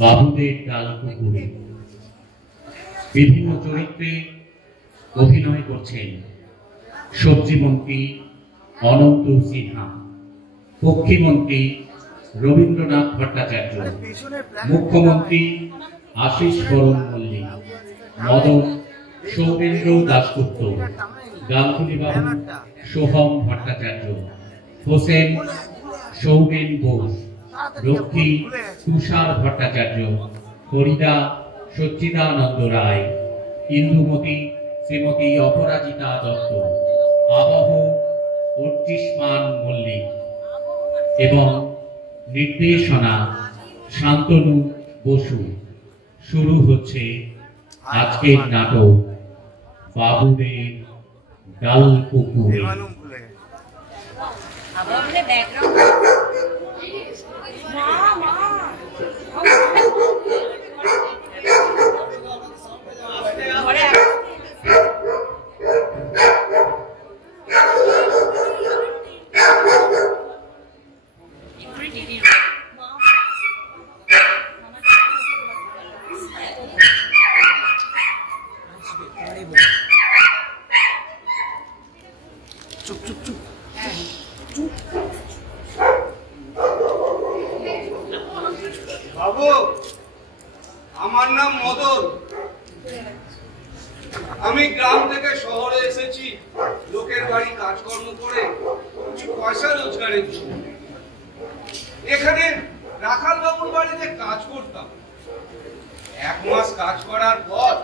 বাবুদের ডালপুকুরে বিভিন্ন চরিত্রে অভিনয় করছেন সবজিমন্ত্রী অনন্ত সিনহা, পক্ষীমন্ত্রী রবীন্দ্রনাথ ভট্টাচার্য, মুখ্যমন্ত্রী আশিস বরণ মল্লিক, মদন সৌমেন্দ্র দাশগুপ্ত, গাঙ্গুলি বাবু সোহম ভট্টাচার্য, হোসেন সৌমেন বোস, লক্ষ্মী তুষার ভট্টাচার্য, ফরিদা সচ্চিদানন্দ রায়, ইন্দুমতি শ্রীমতী অপরাজিতা দত্ত, আবহ অর্চিষ্মান মল্লিক এবং নির্দেশনা শান্তনু বসু। শুরু হচ্ছে আজকের নাটক বাবুদের ডালপুকুর। বাবু, আমার নাম মদন। আমি গ্রাম থেকে শহরে এসেছি লোকের বাড়ি কাজকর্ম করে কিছু পয়সা রোজগারের জন্য। এখানে রাখাল বাবুর বাড়িতে কাজ করতাম। 1 মাস কাজ করার পর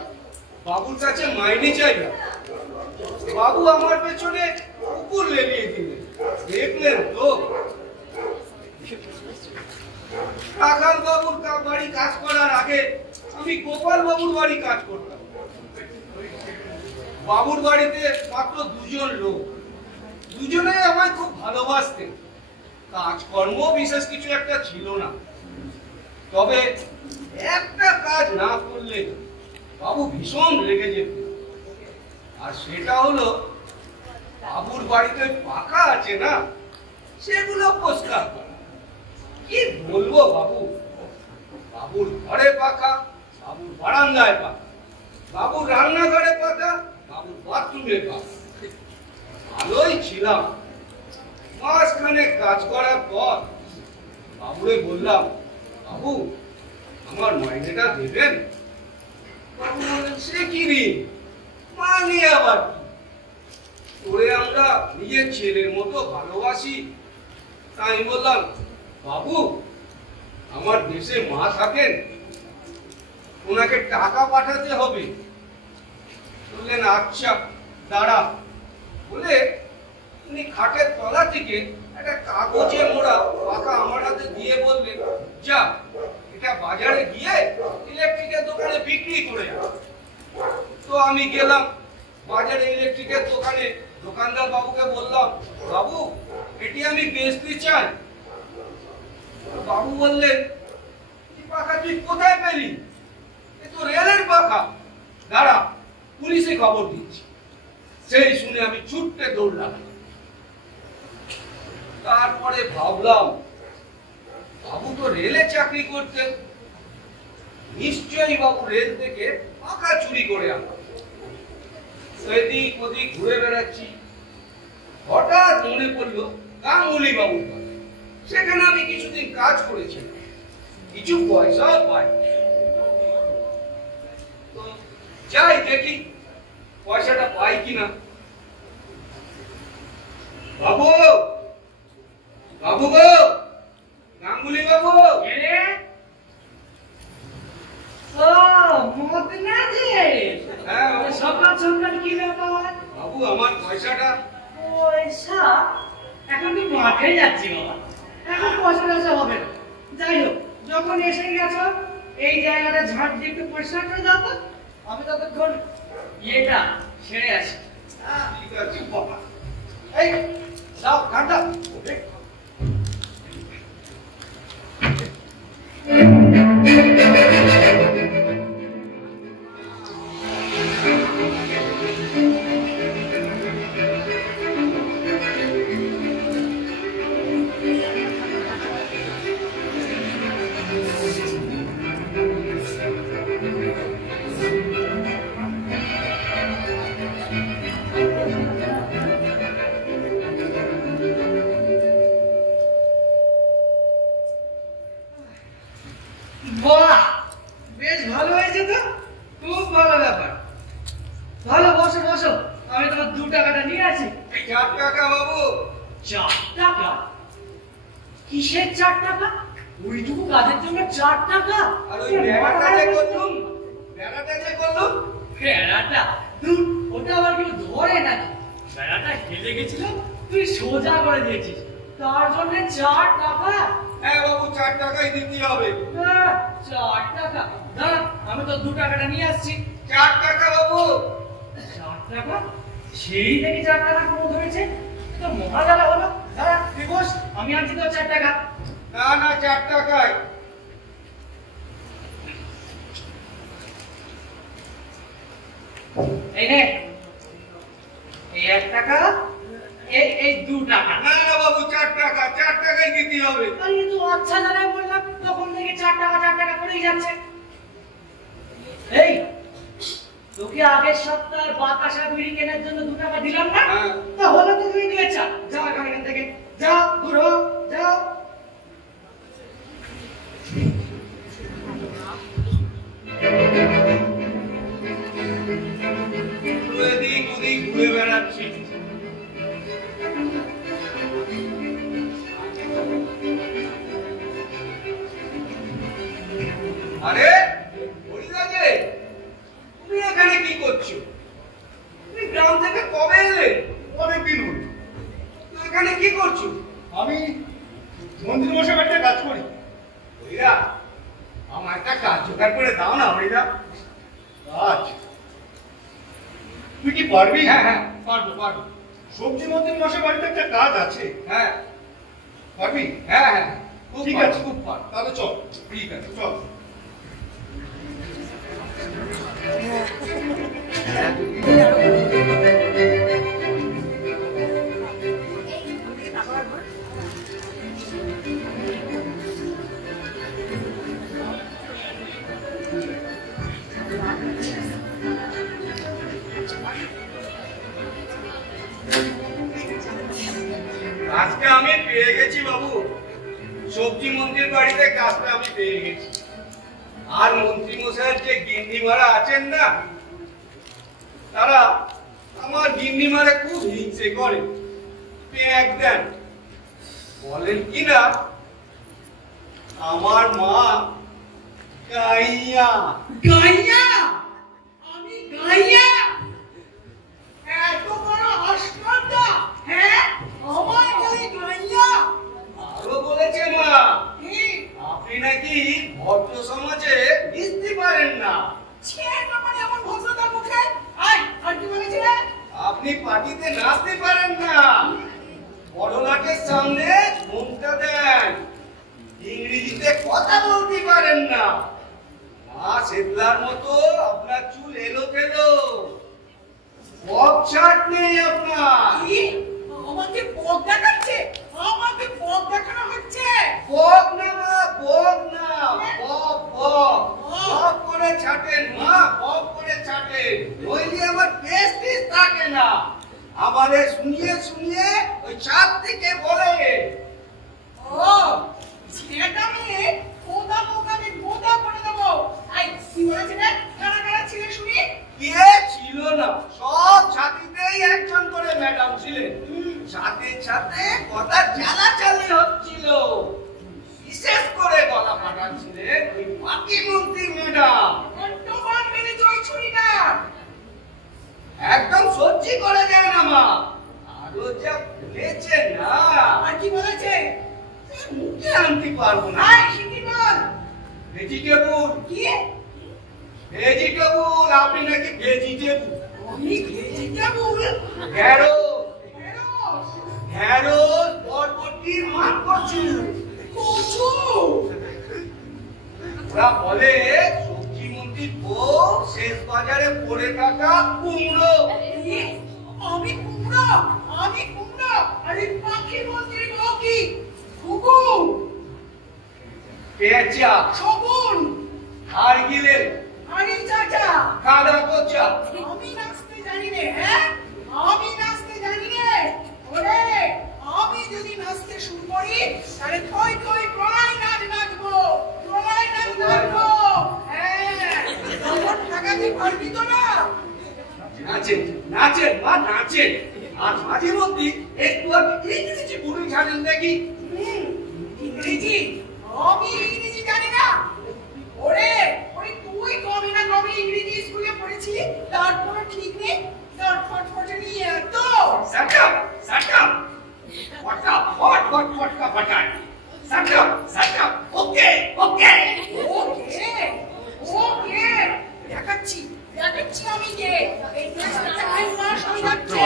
বাবুর কাছে মাইনে চাইলাম। বাবু আমার পেছনে কুকুর লেলিয়ে দিলেন। দেখলেন তো, রাখাল বাবুর বাড়ি কাজ করার আগে আমি গোপাল বাবুর বাড়ি কাজ করতাম। বাবুর বাড়িতে মাত্র 2 জন লোক, দুজনেই আমায় খুব ভালোবাসতেন। কাজকর্ম বিশেষ কিছু একটা ছিল না, তবে একটা কাজ না করলে বাবু ভীষণ রেগে যেতেন। আর সেটা হলো বাবুর বাড়িতে পাখা আছে না, সেগুলো পরিষ্কার করা। কি বলবো বাবু, বাবুর ঘরে পাখা, বাবুর বারান্দায় পাখা, বাবুর রান্নাঘরে পাখা, বাবুর বাথরুমে পাখা। ভালোই ছিলাম। মাসখানে কাজ করার পর বাবুরে বললাম, বাবু আমার মাইনেটা দেবেন? বাবু বললেন, সে কি রে, মাইনে আবার কি? তোরে আমরা নিজের ছেলের মতো ভালোবাসি। তাই বললাম, বাবু আমার দেশে মা থাকেন, ওনাকে টাকা পাঠাতে হবে। বললেন, আচ্ছা দাঁড়া। বলে উনি খাটের তলা থেকে একটা কাগজে মোড়া পাখা আমার হাতে দিয়ে বললেন, যা এটা বাজারে গিয়ে ইলেকট্রিকের দোকানে বিক্রি করে আন। তো আমি গেলাম বাজারে ইলেকট্রিকের দোকানে। দোকানদার বাবুকে বললাম, বাবু এটি আমি বেচতে চাই। বাবু বললেন, পাখা তুই কোথায় পেলি? এ তো রেলের পাখা। দাঁড়া, পুলিশে খবর দিচ্ছি। সেই শুনে আমি ছুটতে দৌড়লাম। তারপরে ভাবলাম, বাবু তো রেলে চাকরি করতেন, নিশ্চয়ই বাবু রেল থেকে পাখা চুরি করে আনতেন। এদিক ওদিক ঘুরে বেড়াচ্ছি, হঠাৎ মনে পড়লো গাঙ্গুলি বাবুর কথা। সেখানে আমি কিছুদিন কাজ করেছিলাম, কিছু পয়সাও পাই। তো যাই দেখি পয়সাটা পাই কিনা। বাবু, বাবু গো, গাঙ্গুলি বাবু। সকাল সকাল কি ব্যাপার? বাবু আমার পয়সাটা। পয়সা? এখন তুই মাঠে যাচ্ছি বাবা, এখন পয়সা টয়সা হবে না। যাই হোক, যখন এসে গেছো এই জায়গাটা ঝাঁট দিয়ে একটু পরিষ্কার করে দাও তো, আমি ততক্ষণ ইয়েটা ছেড়ে আসি। ঠিক আছে বাবা। এই দাও ঝাঁটটা। বাহ, বেশ ভালো হয়েছে তো, খুব ভালো ব্যাপার। ভালো, বসো বসো, আমি তোমার 2 টাকাটা নিয়ে আসি। 4 টাকা বাবু। 4 টাকা? কিসের 4 টাকা? ওইটুকু কাজের জন্য 4 টাকা? আর ওই বেড়াটা যে করলুম, বেড়াটা তুই ওটা আবার কেউ ধরে নাকি? বেড়াটা হেলে গেছিল, তুই সোজা করে দিয়েছিস, তার জন্য 4 টাকা? হ্যাঁ বাবু, 4 টাকাই দিতে হবে। 4 টাকা? দাঁড়া, আমি তো 2 টাকাটা নিয়ে আসছি। 4 টাকা বাবু। 4 টাকা? সেই থেকে 4 টাকা কম ধরেছে, তো মহাজালা হলো। দাঁড়া, তুই বস, আমি আনছি তো 4 টাকা। না না, 4 টাকাই। এই নে, এই 1 টাকা, এই 2 টাকা। না না বাবু, 4 টাকা, 4 টাকাই দিতে হবে। আরে তো আচ্ছা জানাই বললাম, তখন থেকে 4 টাকা করেই যাচ্ছে। এই, তোকে আগের সপ্তাহে বাতাসা বিড়ি কেনার জন্য 2 টাকা দিলাম না? হ্যাঁ। তাহলে তো তুই নিয়ে যা, যা এখান থেকে, যা, দূর হ, যাও। এদিক ওদিক ঘুরে বেড়াচ্ছি। আরে হরিদা যে, তুমি এখানে কি করছো? তুমি গ্রাম থেকে কবে এলে? অনেকদিন হলো। তো এখানে কি করছো? আমি মন্ত্রী মশাই একটা কাজ করি। হরিদা, আমার একটা কাজ জোগাড় করে দাও না হরিদা। কাজ? তুই কি পারবি? হ্যাঁ হ্যাঁ, পারবো পারবো। সবজি মন্ত্রী মশাই বাড়িতে একটা কাজ আছে, হ্যাঁ পারবি? হ্যাঁ হ্যাঁ, খুব ঠিক পারবো, আছে, খুব পারবো। তাহলে চল। ঠিক আছে। চল। কাজটা আমি পেয়ে গেছি বাবু, সবজি মন্ত্রীর বাড়িতে কাজটা আমি পেয়ে গেছি। আর মন্ত্রী মশাইয়ের যে গিন্নিমারা আছেন না, তারা আমার গিন্নিমারে খুব হিংসে করে, পেঁয়াজ দেন। বলেন কি না, আমার মা গাইয়া। গাইয়া? আমি গাইয়া? এত বড় আশ্চর্য! হ্যাঁ, আমার বলে গাইয়া? আরো বলেছে মা, কি? আপনি নাকি ভদ্র সমাজে মিশতে পারেন না। ছেড়ে মানে এমন ভদ্রতার মুখে? আয়, আর কি বলেছিলে? আপনি পার্টিতে নাচতে পারেন না, বড়লাটের সামনে ঘুমটা দেন, ইংরেজিতে কথা বলতে পারেন না, মা সেদলার মতো আপনার চুল এলো তেলো, বক ছাট নেই আপনার। কি? আমাকে বক দেখাচ্ছে? আমাকে বক দেখানো হচ্ছে? বক না মা, বক না, বক বক বক করে ছাটেন মা, বক করে ছাটেন, নইলে আমার পেস্টিস থাকে না। আমারে শুনিয়ে শুনিয়ে ওই ছাদ থেকে বলে। ও, ছেলেটা মেয়ে কোদা মোকামে গোদা করে দেবো। আই, কি বলেছিলে? কারা কারা ছিলে শুনি? কে ছিল না, সব ছাতিতেই একজন করে ম্যাডাম ছিলেন। সাথে সাথে কথা চালাচালি হচ্ছিল, বিশেষ করে গলা ফাটাচ্ছিলেন ওই বাকি মন্ত্রী ম্যাডাম। অট্টমান মেরে জয় ছুরিটা। একদম সহ্যি করে যায় না মা, আরো যা বলেছে না, আর কি বলেছে? মুখে আনতে পারবো না। আই, শিখি বল। ভেজিটেবল, কি? ভেজিটেবল, আপনি নাকি ভেজিটেবল। আমি ভেজিটেবল? ঢেঁড়স, ঢেঁড়স? ঢেঁড়স বরবটির মান করছি। কচু? ওরা বলে সবজি মন্ত্রীর বউ শেষ বাজারে পড়ে থাকা কুমড়ো। কি? আমি কুমড়ো? আমি কুমড়ো? আরে পাখি মন্ত্রী বউ কি? ঘুঘু? পেঁচা, শগুন? আর গিলে আরে চাচা, কাদা কোচা। আমি নাচতে জানি রে, হ্যাঁ? আমি নাচতে জানি রে। ওরে, আমি যদি নাচতে শুরু করি, তাহলে থই থই প্রলয় নাচ নাচবো। প্রলয় নাচ নাচবো। নাচেন মা নাচেন, আর মাঝে মধ্যে একটু ইংরেজি বলে ছাড়েন দেখি। ইংরেজি? আমি ইংরেজি জানি না। ওরে ওরে, তুই কবে না কবে ইংরেজি স্কুলে পড়েছিলি, তার কোনো ঠিক নেই। তোর ফটফটে নিয়ে এত সাটা সাটা ফটা ফট ফট ফটকা ফটান সাটা সাটা। ওকে ওকে ওকে ওকে, দেখাচ্ছি দেখাচ্ছি আমি কে। এই দেশটা এক মাস হয়ে যাচ্ছে,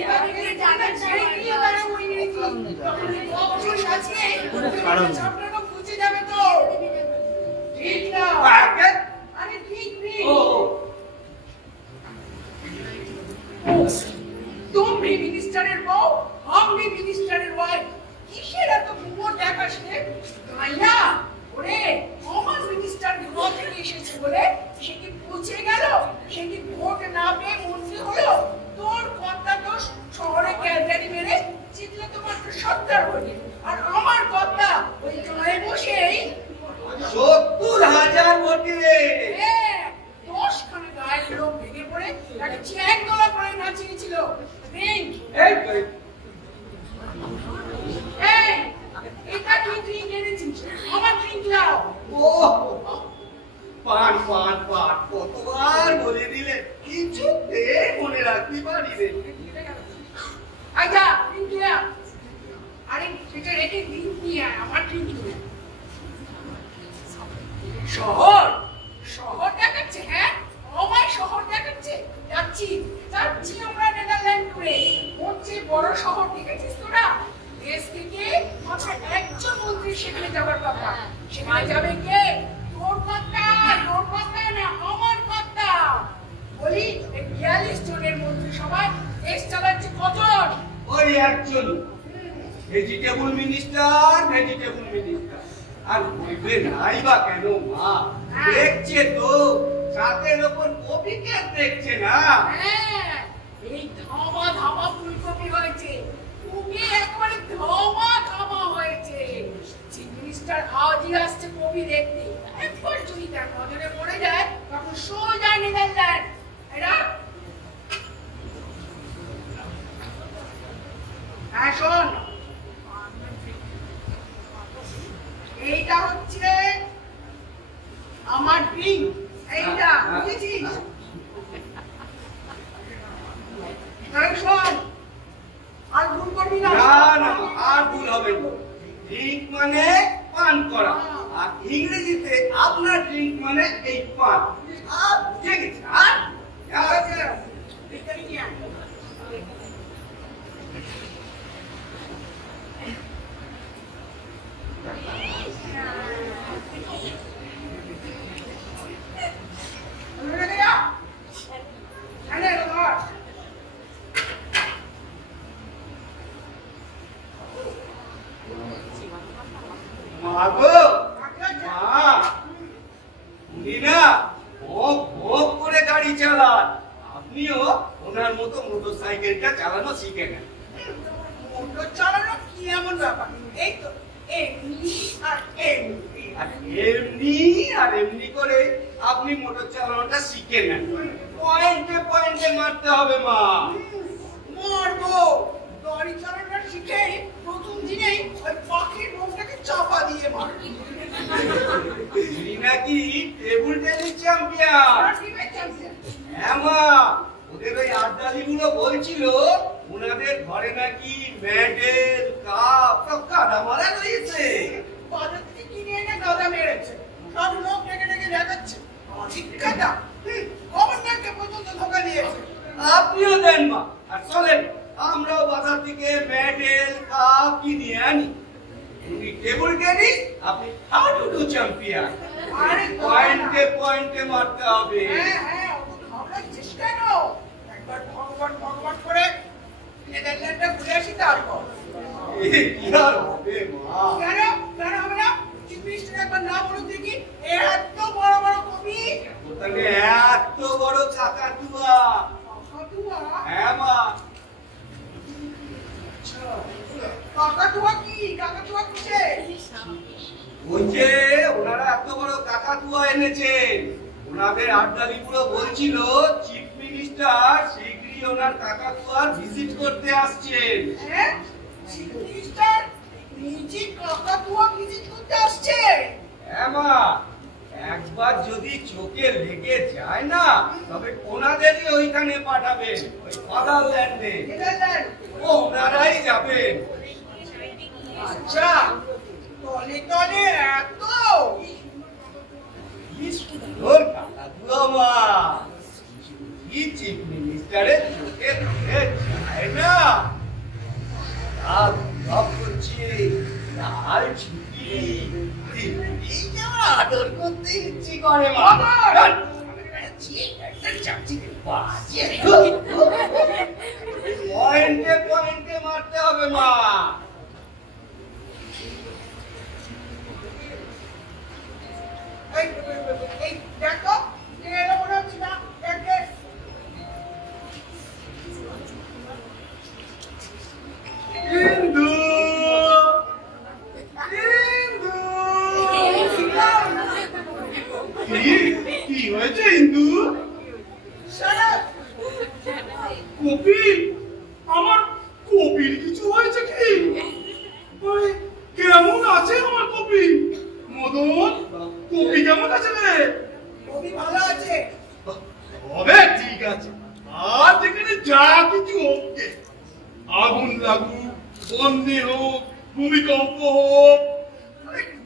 এবার থেকে জানা ছেড়ে দিয়ে বেড়াবো ইংরেজি। তখন বছর আছে, ছাত্ররা বুঝে যাবে তো। ঠিক না? আগে আরে ঠিক নেই। ও তুমি মিনিস্টারের বউ, আমি মিনিস্টারের ওয়াইফ, কিসের এত কুমোর দেখাস রে? তাই না? ওরে, আমার মিনিস্টার ঘর থেকে এসেছে বলে সে কি পচে গেল? সে কি ভোট না পেয়ে মন্ত্রী হলো? তোর কথা তো শহরে ক্যালকারি মেরে জিতলে তো মাত্র 70 ভোটে, আর আমার কথা ওই গায়ে বসেই 70,000 ভোটে। 10 খানা গায়ের লোক ভেঙে পড়ে তাকে চেক গলা করে নাচিয়েছিল। ড্রিঙ্ক, এই এই এটা তুই ড্রিঙ্ক এনেছিস, আমার ড্রিঙ্ক দাও। ও পান পান পান কতবার বলে দিলে কিছুতে মনে রাখতে পারি রে। আচ্ছা ড্রিঙ্ক দাও। আরে সেটা রেখে ড্রিঙ্ক নিয়ে আয়, আমার ড্রিঙ্ক নিয়ে। শহর শহর দেখাচ্ছে? হ্যাঁ, আমার শহর দেখাচ্ছে। যাচ্ছি যাচ্ছি আমরা নেদারল্যান্ড টুরে। ওর চেয়ে বড় শহর দেখেছিস তোরা? দেশ থেকে মাত্র একজন মন্ত্রী সেখানে যাবার কথা। সেখানে যাবে কে? তোর কথা, তোর কথা না, আমার কথা। বলি 42 জনের মন্ত্রিসভায় দেশ চালাচ্ছে কজন? ওই একজন ভেজিটেবল মিনিস্টার, ভেজিটেবল মিনিস্টার। আর বলবে নাই বা কেন মা? দেখছে তো, ছাদের ওপর কপি কে দেখছে না? হ্যাঁ, এই ধামা ধামা ফুলকপি হয়েছে, কপি একেবারে ধামা ধামা হয়েছে। চিফ মিনিস্টার আজই আসছে কপি দেখতে। একবার যদি তার নজরে পড়ে যায় তখন সোজা নেদারল্যান্ড। এরা হ্যাঁ শোন, এইটা হচ্ছে আমার ড্রিঙ্ক। এইটা বুঝেছিস? শোন, আর ভুল করবি না। না না, আর ভুল হবে না। ড্রিঙ্ক মানে পান করা, আর ইংরেজিতে আপনার ড্রিঙ্ক মানে এই পান। বুঝে গেছে? আর মাগো মা, উনি না ভোগ ভোগ করে গাড়ি চালান। আপনিও ওনার মতো মোটরসাইকেলটা চালানো শিখে নেন। মোটর চালানো কি এমন ব্যাপার? এই তো এমনি আর এমনি। আর এমনি আর এমনি করে আপনি মোটর চালানোটা শিখে নেন। পয়েন্টে পয়েন্টে মারতে হবে মা। মারবো, গাড়ি চালানোটা শিখে প্রথম দিনেই ওই পাখির মুখটাকে চাপা দিয়ে মারবো। উনি নাকি টেবিল টেনিস চ্যাম্পিয়ন। হ্যাঁ মা, ওদের ওই আড্ডালিগুলো বলছিল ওনাদের ঘরে নাকি মেডেল, কাপ সব কাদা মারা রয়েছে। বাজার থেকে কিনে এনে গাদা মেরেছে, সব লোক ডেকে ডেকে দেখাচ্ছে অনেক গাদা। গভর্নমেন্টকে পর্যন্ত ধোকা দিয়েছে। আপনিও দেন মা, আর চলেন আমরাও বাজার থেকে মেডেল, কাপ কিনে আনি। উনি টেবিল টেনিস, আপনি হাডুডু চ্যাম্পিয়ন। আরে পয়েন্টে পয়েন্টে মারতে হবে। হ্যাঁ হ্যাঁ, অত ঘাবড়াচ্ছিস কেন? একবার ভগবান ভগবান করে নেদারল্যান্ডে ঘুরে আসি তারপর। কি আর হবে মা? কেন কেন হবে না? চিফ মিনিস্টার একবার না বলুন দেখি, এত বড় বড় কপি। ওখানে এত বড় কাকাতুয়া। কাকাতুয়া? হ্যাঁ মা। কাকাতুয়া কি? কাকাতুয়া কিসে? ওই যে ওনারা এত বড় কাকাতুয়া এনেছেন, ওনাদের আড্ডালিগুলো বলছিল চিফ মিনিস্টার শীঘ্রই শিগগিরই ওনার কাকাতুয়ার ভিজিট করতে আসছেন। হ্যাঁ, চিফ মিনিস্টার নিজে কাকাতুয়া ভিজিট করতে আসছে। হ্যাঁ মা, একবার যদি চোখে লেগে যায় না, তবে ওনাদেরই ওইখানে পাঠাবেন, ওই ফাদারল্যান্ডে। নেদারল্যান্ড। ওনারাই যাবেন। আচ্ছা, তলে তলে এত কি সুন্দর কাকাতুয়া মা, কি চিফ মিনিস্টারের চোখে লেগে যায় না। করছে লাল ছুটি, এই যেমন আদর করতে ইচ্ছে করে মা। পয়েন্টে পয়েন্টে মারতে হবে মা। এই দেখো, এরা মনে হচ্ছে না একে ইন্দু, ইন্দু, কি হয়েছে ইন্দু? সারা কপি, আমার কপির কিছু হয়েছে কি? ওই, কেমন আছে আমার কপি? মদন, কপি কেমন আছে রে? কবি ভালো আছে। হবে, ঠিক আছে। আর যেখানে যা কিছু হোক, আগুন লাগুক, বন্যে হোক, ভূমিকম্প হোক,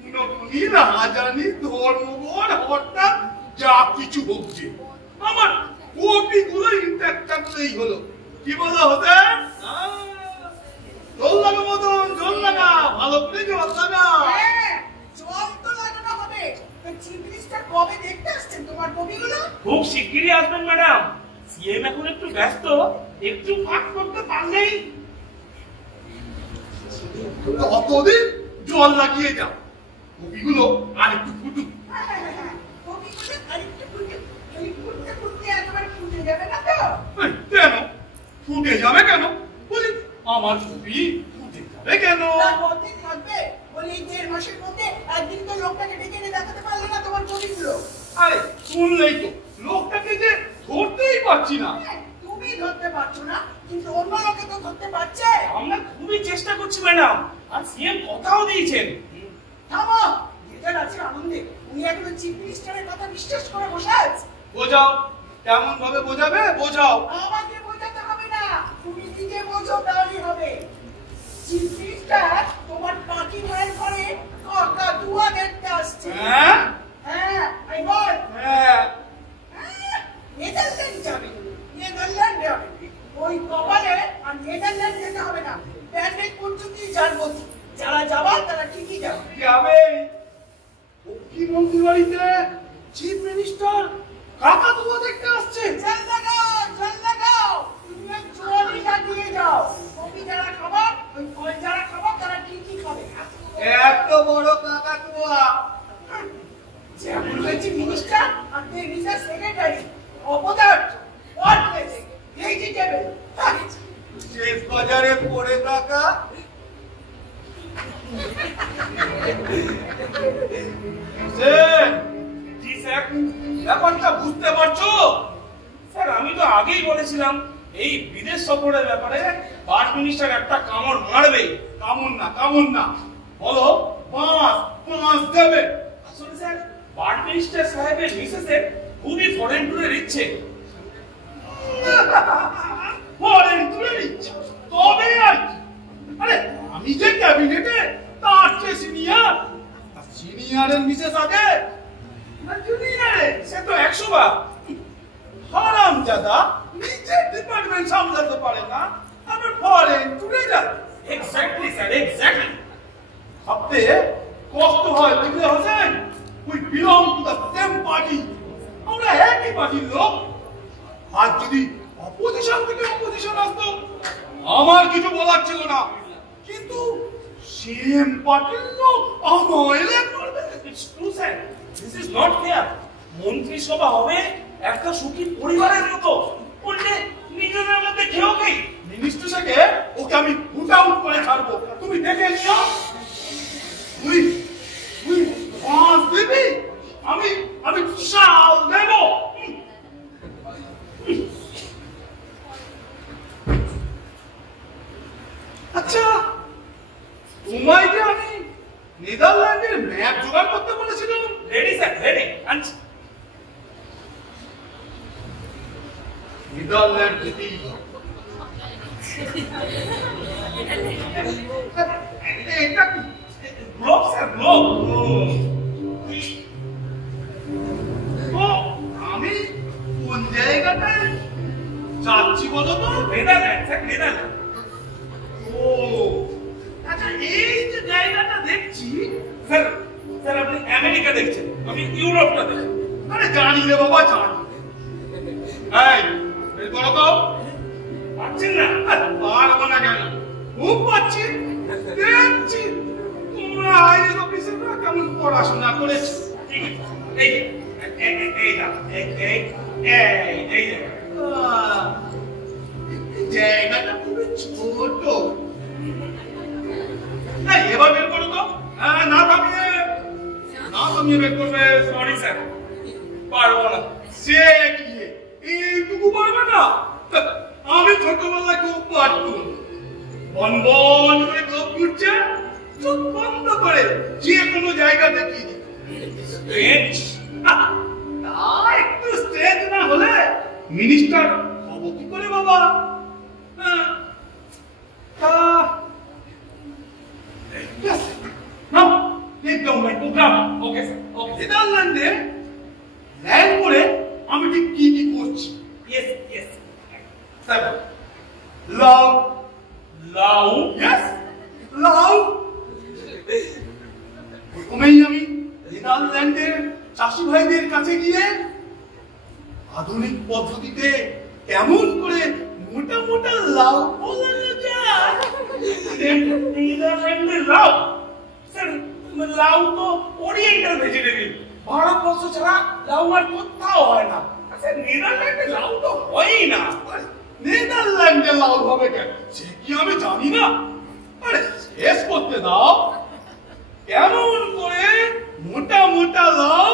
খুনোখুনি, রাহাজানি, ধর্মঘট, হঠাৎ যা কিছু হোক, যে আমার কপিগুলো ইনট্যাক্ট থাকলেই হলো। কি বলো হোসেন? জল লাগা মদন, জল লাগা, ভালো করে জল লাগা। হ্যাঁ, জল তো লাগানো হবে। চিফ মিনিস্টার কবে দেখতে আসছেন তোমার কবিগুলো? খুব শিগগিরই আসবেন ম্যাডাম। সিএম এখন একটু ব্যস্ত, একটু ফাঁক করতে পারলেই। ততদিন জল লাগিয়ে যাও, কপিগুলো আর একটু ফুটুক। কবিগুলো আরেকটু ফুটে, এই ফুটতে ফুটতে একেবারে ফুটে যাবে না তো? কেন ফুটে যাবে কেন? বলি আমার কপি ফুটে যাবে কেন? তার মধ্যে থাকবে বলে এই 1.5 মাসের মধ্যে একদিন তো লোকটাকে ডেকে এনে দেখাতে পারলে না তোমার কবিগুলো। আরে শুনলেই তো, লোকটাকে যে ধরতেই পারছি না। তুমি ধরতে পারছো না, কিন্তু অন্য লোকে তো ধরতে পারছে। আমরা খুবই চেষ্টা করছি ম্যাডাম, আর সিএম কথাও দিয়েছেন। থামো, যেটা আছে আনন্দে উনি এখনো চিফ মিনিস্টারের কথা বিশ্বাস করে বসে আছে। বোঝাও, কেমন ভাবে বোঝাবে? বোঝাও। আমাকে বোঝাতে হবে না, তুমি নিজে বোঝো তাহলেই হবে। চিফ মিনিস্টার তোমার পার্টি মায়ের ঘরে কাকাতুয়া দেখতে আসছে। হ্যাঁ হ্যাঁ, আই বল। হ্যাঁ, নেদারল্যান্ড যাবে, নেদারল্যান্ড যাবে। ওই কপালে আর নেদারল্যান্ড যেতে হবে না, ব্যান্ডেজ পর্যন্তই জানবো। যারা যাবার তারা ঠিকই যাবে। যাবে। মুখ্যমন্ত্রী বাড়িতে চিফ মিনিস্টার কাকাতুয়া দেখতে আসছে। জল লাগাও, জল লাগাও, তুমি ওই জলই লাগিয়ে যাও। কবি যারা খাবার, ওই ফল যারা খাবার তারা ঠিকই খাবে। এত বড় কাকাতুয়া, যেমন হয়েছে মিনিস্টার আর মিনিস্টার সেক্রেটারি, অপদার্থ, ওয়ার্ডলেস, ভেজিটেবল। শেষ বাজারে পড়ে থাকা। জি স্যার। ব্যাপারটা বুঝতে পারছো? স্যার আমি তো আগেই বলেছিলাম এই বিদেশ সফরের ব্যাপারে ফার্স্ট মিনিস্টার একটা কামড় মারবে। কামন না, বলো পাঁচ দেবে। আসলে স্যার ফার্স্ট মিনিস্টার সাহেবের মিসেসের খুবই ফরেন ট্যুরের ইচ্ছে। ফরেন ট্যুরের ইচ্ছা, তবে আর কি? আরে আমি যে ক্যাবিনেটে তার চেয়ে সিনিয়র, সিনিয়রের মিসেস আগে না জুনিয়রে? সে তো 100 বার। হারামজাদা নিজের ডিপার্টমেন্ট সামলাতে পারে না, আবার ফরেন ট্যুরে যায়। Exactly sir, exactly. ভাবতে কষ্ট হয় বুঝলে Hossain. We belong to the same party, আমরা একই পার্টির লোক। আর যদি অপোজিশন থেকে অপোজিশন আসতো আমার কিছু বলার ছিল না, কিন্তু সেম পার্টির লোক আমায় এলেন করবে। It's true sir, this is not fair. মন্ত্রিসভা হবে একটা সুখী পরিবারের মতো, বললে নিজেদের মধ্যে কেউ কি মিনিস্টার থেকে ওকে আমি ফুট আউট করে ছাড়বো, তুমি দেখে নিও। তুই তুই পাঁচ দিবি, আমি শাল দেব। স্যার রেডি আনছি। Netherland city. এটা গ্লোব স্যার, গ্লোব। ও আমি কোন জায়গাটায় যাচ্ছি বলো তো? Netherland sir, Netherland. ও আচ্ছা, এই যে জায়গাটা দেখছি, স্যার স্যার আপনি আমেরিকা দেখছেন, আমি ইউরোপটা দেখছি। আরে জানি রে বাবা, জানি। এই বের করো তো। পাচ্ছেন না? পারবো না কেন? খুব পাচ্ছি, দেখছি তোমরা আইএস অফিসাররা কেমন পড়াশোনা করেছো। ঠিক আছে, এই যে এই না, এই জায়গাটা খুবই ছোট। এবার বের করো তো। না থামিয়ে বের করবে। সরি স্যার, পারবো না। সে কি এইটুকু পারবে না? আমি ছোটবেলায় খুব পারতুম। বন বন করে লোক ঘুরছে, চোখ বন্ধ করে যে কোনো জায়গা দেখিয়ে দিত। স্ট্রেঞ্জ। তা একটু স্ট্রেঞ্জ না হলে মিনিস্টার হব কি করে বাবা? ওকে স্যার, ওকে। নেদারল্যান্ডে ল্যান্ড করে আমি ঠিক কি কি করছি? ইয়েস ইয়েস স্যার, লাউ লাউ। ইয়েস লাউ। প্রথমেই আমি নেদারল্যান্ডের চাষি ভাইদের কাছে গিয়ে আধুনিক পদ্ধতিতে কেমন করে মোটা মোটা লাউ ফলানো যায়। নেদারল্যান্ডের লাউ। স্যার লাউ তো ওরিয়েন্টাল ভেজিটেবল, ভারতবর্ষ ছাড়া লাউ আর কোথাও হয় না। আচ্ছা নেদারল্যান্ডে লাউ তো হয়ই না। নেদারল্যান্ডে লাউ হবে কেন সে কি আমি জানি না? আরে শেষ করতে দাও। কেমন করে মোটা মোটা লাউ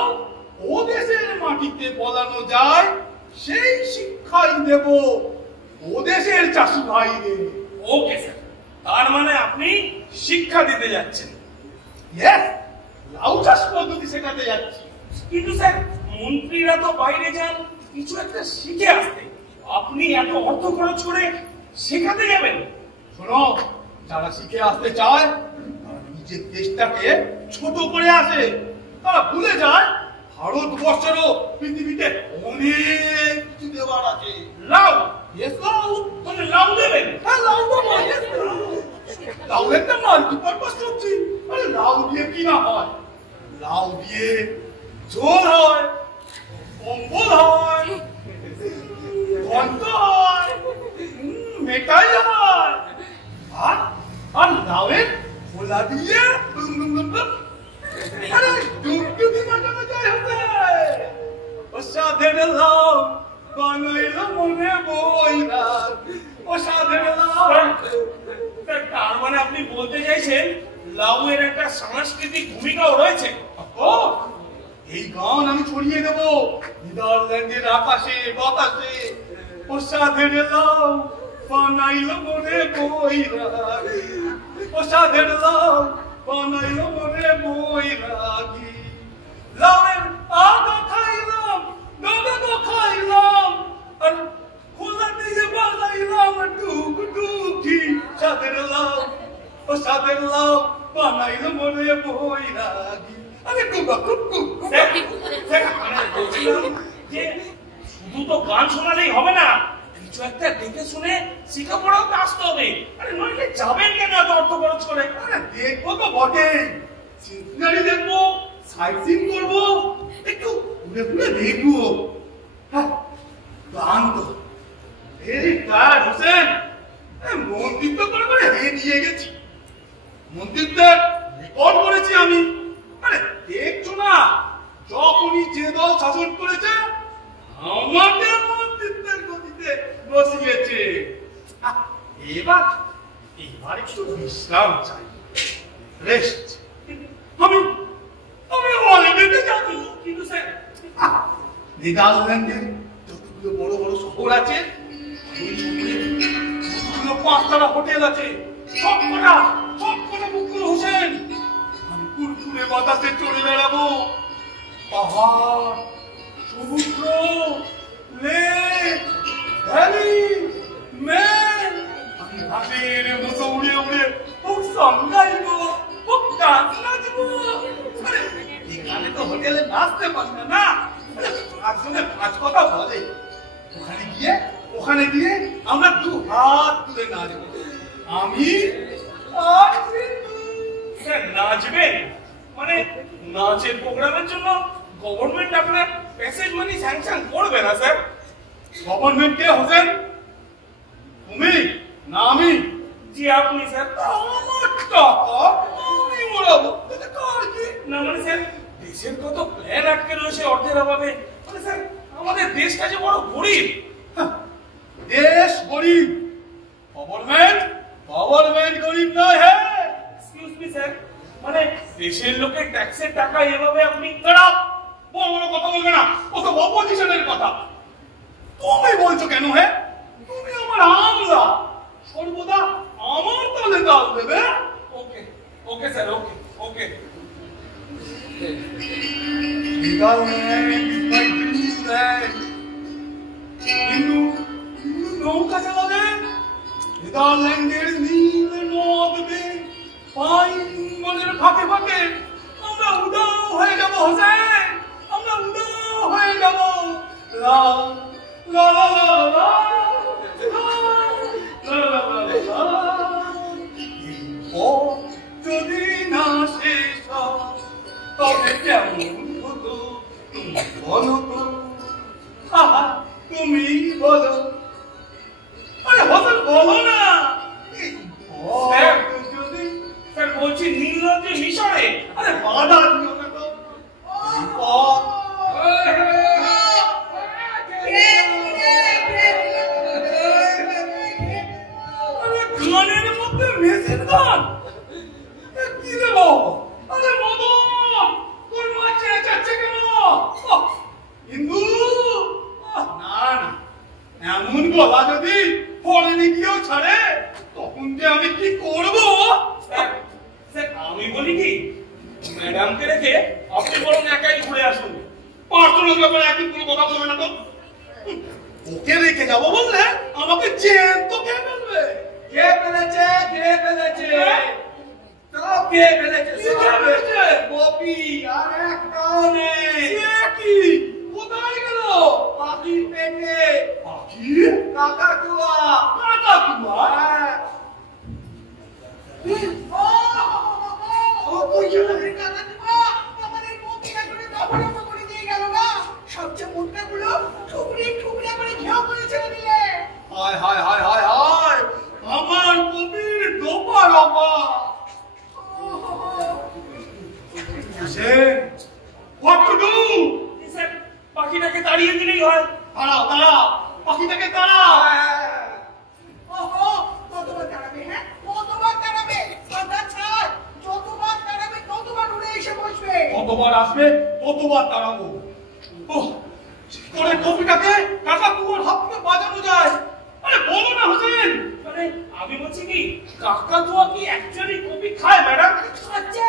ও দেশের মাটিতে ফলানো যায় সেই শিক্ষাই দেব ও দেশের চাষি ভাইদের। ওকে স্যার, তার মানে আপনি শিক্ষা দিতে যাচ্ছেন। ইয়েস, লাউ চাষ পদ্ধতি শেখাতে যাচ্ছি। কিন্তু স্যার মন্ত্রীরা তো বাইরে যান কিছু একটা শিখে আসতে, আপনি এত অর্থ খরচ করে শেখাতে যাবেন? শোনো, যারা শিখে আসতে চায় তারা নিজের দেশটাকে ছোট করে আসে। তারা ভুলে যায় ভারতবর্ষেরও পৃথিবীতে অনেক কিছু দেওয়ার আছে। লাউ? ইয়েস, লাউ। মানে লাউ দেবেন? হ্যাঁ, লাউ দেবো। লাউ একটা মাল্টিপারপাস সবজি। আরে লাউ দিয়ে কি না হয়? লাউ দিয়ে ঝোল হয়, কম্বল হয়, ঘন্ট হয়, মেটাই হয়। আর লাউয়ের খোলা দিয়ে আরে ডুবডুবি বাজানো যায় হতে। ও সাধের লাউ বানাইল মনে বইরা, ও সাধের লাউ। স্যার তার মানে আপনি বলতে চাইছেন লাউয়ের একটা সাংস্কৃতিক ভূমিকাও রয়েছে? এই গান আমি ছড়িয়ে দেব নেদারল্যান্ডের আকাশে বাতাসে। ও সাধের লাউ বানাইল মনে বইরা, ও সাধের লাউ বানাইল মনে বইরাগি। লাউয়ের আগা খাইলাম, ডগা খাইলাম, আর খোলা দিয়ে বানাইলাম টুকটুকি। সাধের লাউ, ও সাধের লাউ বানাইল মনে বইরাগি। আরে টুকা টুকু। বলছিলাম যে শুধু তো গান শোনালেই হবে না, কিছু একটা দেখে শুনে শিখাপড়াও তো আসতে হবে। আরে নইলে যাবেন কেন এত অর্থ খরচ করে? আরে দেখবো তো বটে, সিনারি দেখবো, সাইট সিন করবো, একটু ঘুরে ঘুরে দেখবো। ক্লান্ত, ভেরি টায়ার্ড হোসেন। মন্দির তো করে করে হেরিয়ে গেছি। মন্দিরদের রেকর্ড করেছি আমি। আরে দেখছো না, যখনই যে দল শাসন করেছে আমাকে মন্দিরদের গতিতে বসিয়েছে। এবার একটু বিশ্রাম চাই, রেস্ট। আমি হলিডেতে যাব। কিন্তু স্যার নেদারল্যান্ডের যতগুলো বড় বড় শহর আছে ওই শহরে যতগুলো পাঁচতলা হোটেল আছে সবকটা বুক করে হোসেন। আমি কুরকুরে বাতাসে চড়ে বেড়াবো, পাহাড়, সমুদ্র, লেক, ভ্যালি, ম্যান। আমি হাতের মতো উড়ে উড়ে খুব সং গাইবো, খুব ডান্স নাচবো। আরে এখানে তো হোটেলে নাচতে পারবে না। আসলে 5 কথা বলে ওখানে গিয়ে আমরা 2 হাত তুলে নাচবো। আমি আর সিন্ধু। স্যার নাচবেন মানে নাচের প্রোগ্রামের জন্য গভর্নমেন্ট আপনার প্যাসেজ মানি স্যাংশন করবে না স্যার? গভর্নমেন্ট কে হোসেন? তুমি না আমি? জি আপনি স্যার। আমার টাকা আমি ওড়াবো, কার কি? না মানে স্যার দেশের কত প্ল্যান আটকে রয়েছে অর্থের অভাবে। মানে স্যার আমাদের দেশটা যে বড় গরিব। দেশ গরিব, গভর্নমেন্ট গরিব নয়। হ্যাঁ এক্সকিউজ মি স্যার, মানে দেশের লোকের ট্যাক্সের টাকা এভাবে আপনি খারাপ বড় বড় কথা বলবে না। কত অপোজিশনের কথা তুমি বলছো কেন? হ্যাঁ তুমি আমার আমলা, সর্বদা আমার তালে তাল দেবে। ওকে ওকে স্যার, ওকে ওকে। কিন্তু নৌকা চালাবে নেদারল্যান্ডের নীল নদে, পাইন বনের ফাঁকে ফাঁকে আমরা উদাও হয়ে যাব হোসেন, আমরা উদাও হয়ে যাব। লা লা লা লা যদি না শেষ তবে কেমন হতো বলো তো? তুমি বলো। আরে হোসেন বলো না। স্যার বলছি নীলনদী মিশরে। আরে বাধা দিও না তো। আরে গানের মধ্যে মেশিন গান কি দেবো? আরে মদন তোর মা চেঁচাচ্ছে কেন? হিন্দু না না, এমন গলা যদি পড়ে গিয়েও ছাড়ে তখন যে আমি কি করবো? আমি বলি কি ম্যাডামকে রেখে আপনি বরং একাই ঘুরে আসুন। পার্সোনাল ব্যাপারে একদিন কোনো কথা বলবে না তো। ওকে রেখে যাবো বললে আমাকে চেন তো কে ফেলবে? কে ফেলেছে? কে ফেলেছে? সব কে ফেলেছে? কপি আর একটাও নেই। কি কোথায় গেল? পাখির পেটে। পাখি? কাকাতুয়া। কাকাতুয়া? হ্যাঁ। আমাদের কপিটা করে দফা করে দিয়ে গেল না। সবচেয়ে মোটকাগুলো ঠুকরি ঠুকরি করে ঘেউ করে ছেড়ে দিলে। হায় হায় হায় হায় হায়, আমার কবির dopa রবা। What to do? Sir পাখিটাকে তাড়িয়ে দিলেই হয়। তাড়াও তাড়াও, পাখিটাকে তাড়াও। ওহো কতবার তাড়াবে? হ্যাঁ কতবার তাড়াবে? কথা ছাড়, যতবার তাড়াবে ততবার উড়ে এসে বসবে। কতবার আসবে ততবার তাড়াবো। ওহ, করে কপিটাকে কাকাতুয়ার হাত থেকে বাজানো যায়। আরে বলো না হোসেন। মানে আমি বলছি কি কাকাতুয়া কি অ্যাকচুয়ালি কপি খায় ম্যাডাম? খাচ্ছে?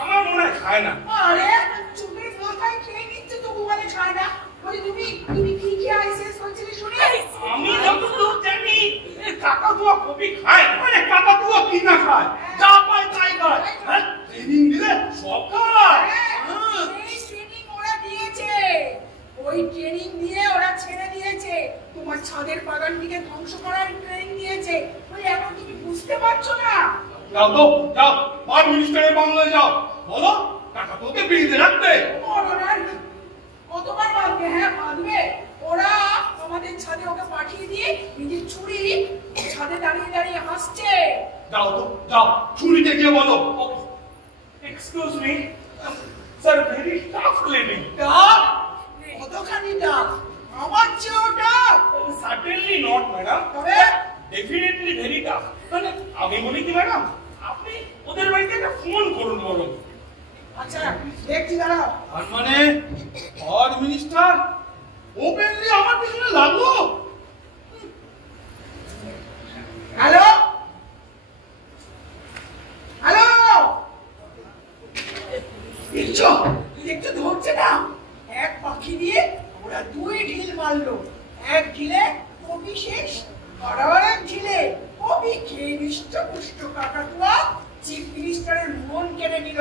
আমার মনে হয় খায় না। আরে চুপের মাথায় খেয়ে নিচ্ছে তো বলে খায় না। বলি তুমি কি কি আইসিএস হয়েছিল শুনি? আমি যতদূর জানি কাকাতুয়া কপি খায় না। আরে কাকাতুয়া কি না খায়? যা পায় তাই খায়। হ্যাঁ ট্রেনিং দিলে সব খায়। এই ট্রেনিং ওরা দিয়েছে, ওই ট্রেনিং দিয়ে ওরা ছেড়ে দিয়েছে। তোমার ছাদের বাগানটিকে ধ্বংস করার ট্রেনিং দিয়েছে। বলি এখন তুমি বুঝতে পারছো না? যাও তো যাও, প্রাইম মিনিস্টারের বাংলায় যাও, বলো কাকাতুয়াকে ফিরিয়ে রাখতে। কতবার বাঁধবে? হ্যাঁ বাঁধবে। ওরা আমাদের ছাদে ওকে পাঠিয়ে দিয়ে নিজের ছুরি ছাদে দাঁড়িয়ে দাঁড়িয়ে হাসছে। যাও তো যাও, ছুরিতে গিয়ে বলো। Excuse me sir, very tough living. ডাক? কতখানি ডাক? আমার চেয়েও ডাক? সার্টেনলি নট ম্যাডাম, তবে ডেফিনেটলি ভেরি টাফ। মানে আমি বলি কি ম্যাডাম, আপনি ওদের বাড়িতে একটা ফোন করুন বলুন। আচ্ছা দেখছি দাঁড়াও। আর মানে আর মিনিস্টার ওপেনলি আমার পিছনে লাগলো। হ্যালো হ্যালো, দেখছো দেখছো ধরছে না। এক ঢিলে কপি শেষ, আর এক ঢিলে কপি খেয়ে হৃষ্টপুষ্ট কাকাতুয়া চিফ মিনিস্টারের মন কেড়ে নিল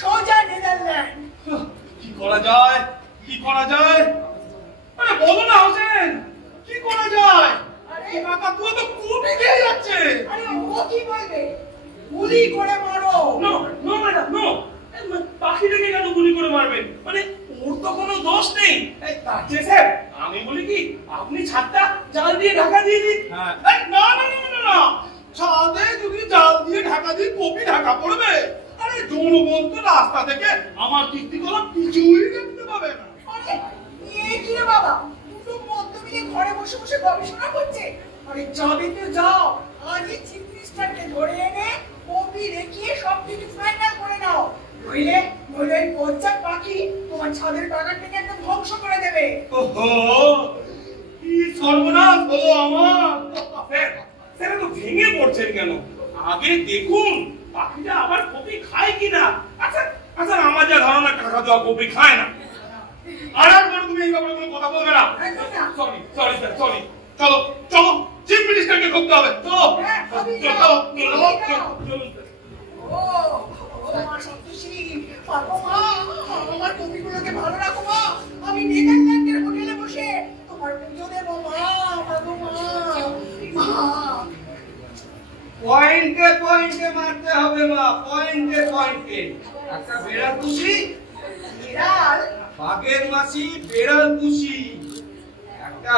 সোজা নেদারল্যান্ড। কি করা যায়, কি করা যায়? আরে বলো না হোসেন, কি করা যায়? আরে কাকাতুয়া তো কপি খেয়ে যাচ্ছে। আরে ও কি বলবে? গুলি করে মারো। নো নো ম্যাডাম নো, পাখিটাকে কেন গুলি করে মারবেন? মানে ওর তো কোনো দোষ নেই। তার চেয়ে স্যার আমি বলি কি, আপনি ছাদটা জাল দিয়ে ঢাকা দিয়ে দিন। এই, না না না না না, ছাদে যদি জাল দিয়ে ঢাকা দিন কপি ঢাকা পড়বে। আরে জনগণ তো রাস্তা থেকে আমার কীর্তিকলাপ কিছুই দেখতে পাবে না। আরে এ কি রে বাবা, দুটো মধ্যবিত্ত ঘরে বসে বসে গবেষণা করছে। আরে যাবে তো যাও, আজই চিফ মিনিস্টারকে ধরে এনে কপি দেখিয়ে সব কিছু ফাইনাল করে নাও। নইলে নইলে এই বজ্জাত পাখি তোমার ছাদের বাগানটাকে একদম ধ্বংস করে দেবে। ওহো, কি সর্বনাশ হলো আমার। স্যার স্যার তো ভেঙে পড়ছেন কেন? আগে দেখুন পাখিটা আবার কপি খায় কিনা। আচ্ছা আচ্ছা, আমার যা ধারণা কাকাতুয়া কপি খায় না। আর একবার তুমি এই ব্যাপারে কোনো কথা বলবে না। Sorry sorry sir sorry. চলো চলো, চিফ মিনিস্টারকে ধরতে হবে। চলো চলো চলো চলো। ও মা সন্তোষী, পারবো মা, আমার কপিগুলোকে ভালো রাখো মা। আমি নেদারল্যান্ডের হোটেলে বসে তোমার পুজো দেবো মা, পারবো মা। পয়েন্টে পয়েন্টে মারতে হবে মা, পয়েন্টে পয়েন্টে। একটা বেড়াল খুশি, বিড়াল বাঘের মাসি বেড়াল খুশি, একটা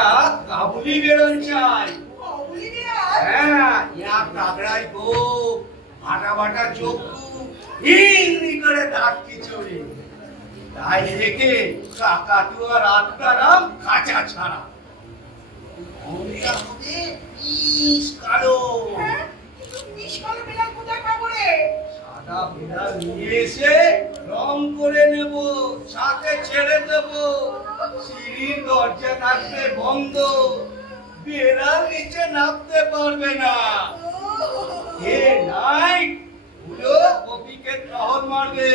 কাবুলি বেড়াল চাই। কাবুলি বিড়াল? হ্যাঁ, ইয়া তাগড়াই গো, ভাটা ভাটা চক্ষু, হিংরি করে দাঁত খিচুড়ি। তাই রেখে কাকাতুয়ার আত্মারাম কাঁচা ছাড়া। অমৃতা হবে ইস কালো। হ্যাঁ, কিন্তু মিষ্কালো বিড়াল কোথায় পাবো রে? সাদা বিড়াল নিয়ে এসে রং করে নেব, সাথে ছেড়ে দেব। সিঁড়ির দরজা থাকবে বন্ধ, বেড়াল নিচে নামতে পারবে না। এ নাইট গুলো কপিকে টহল মারবে।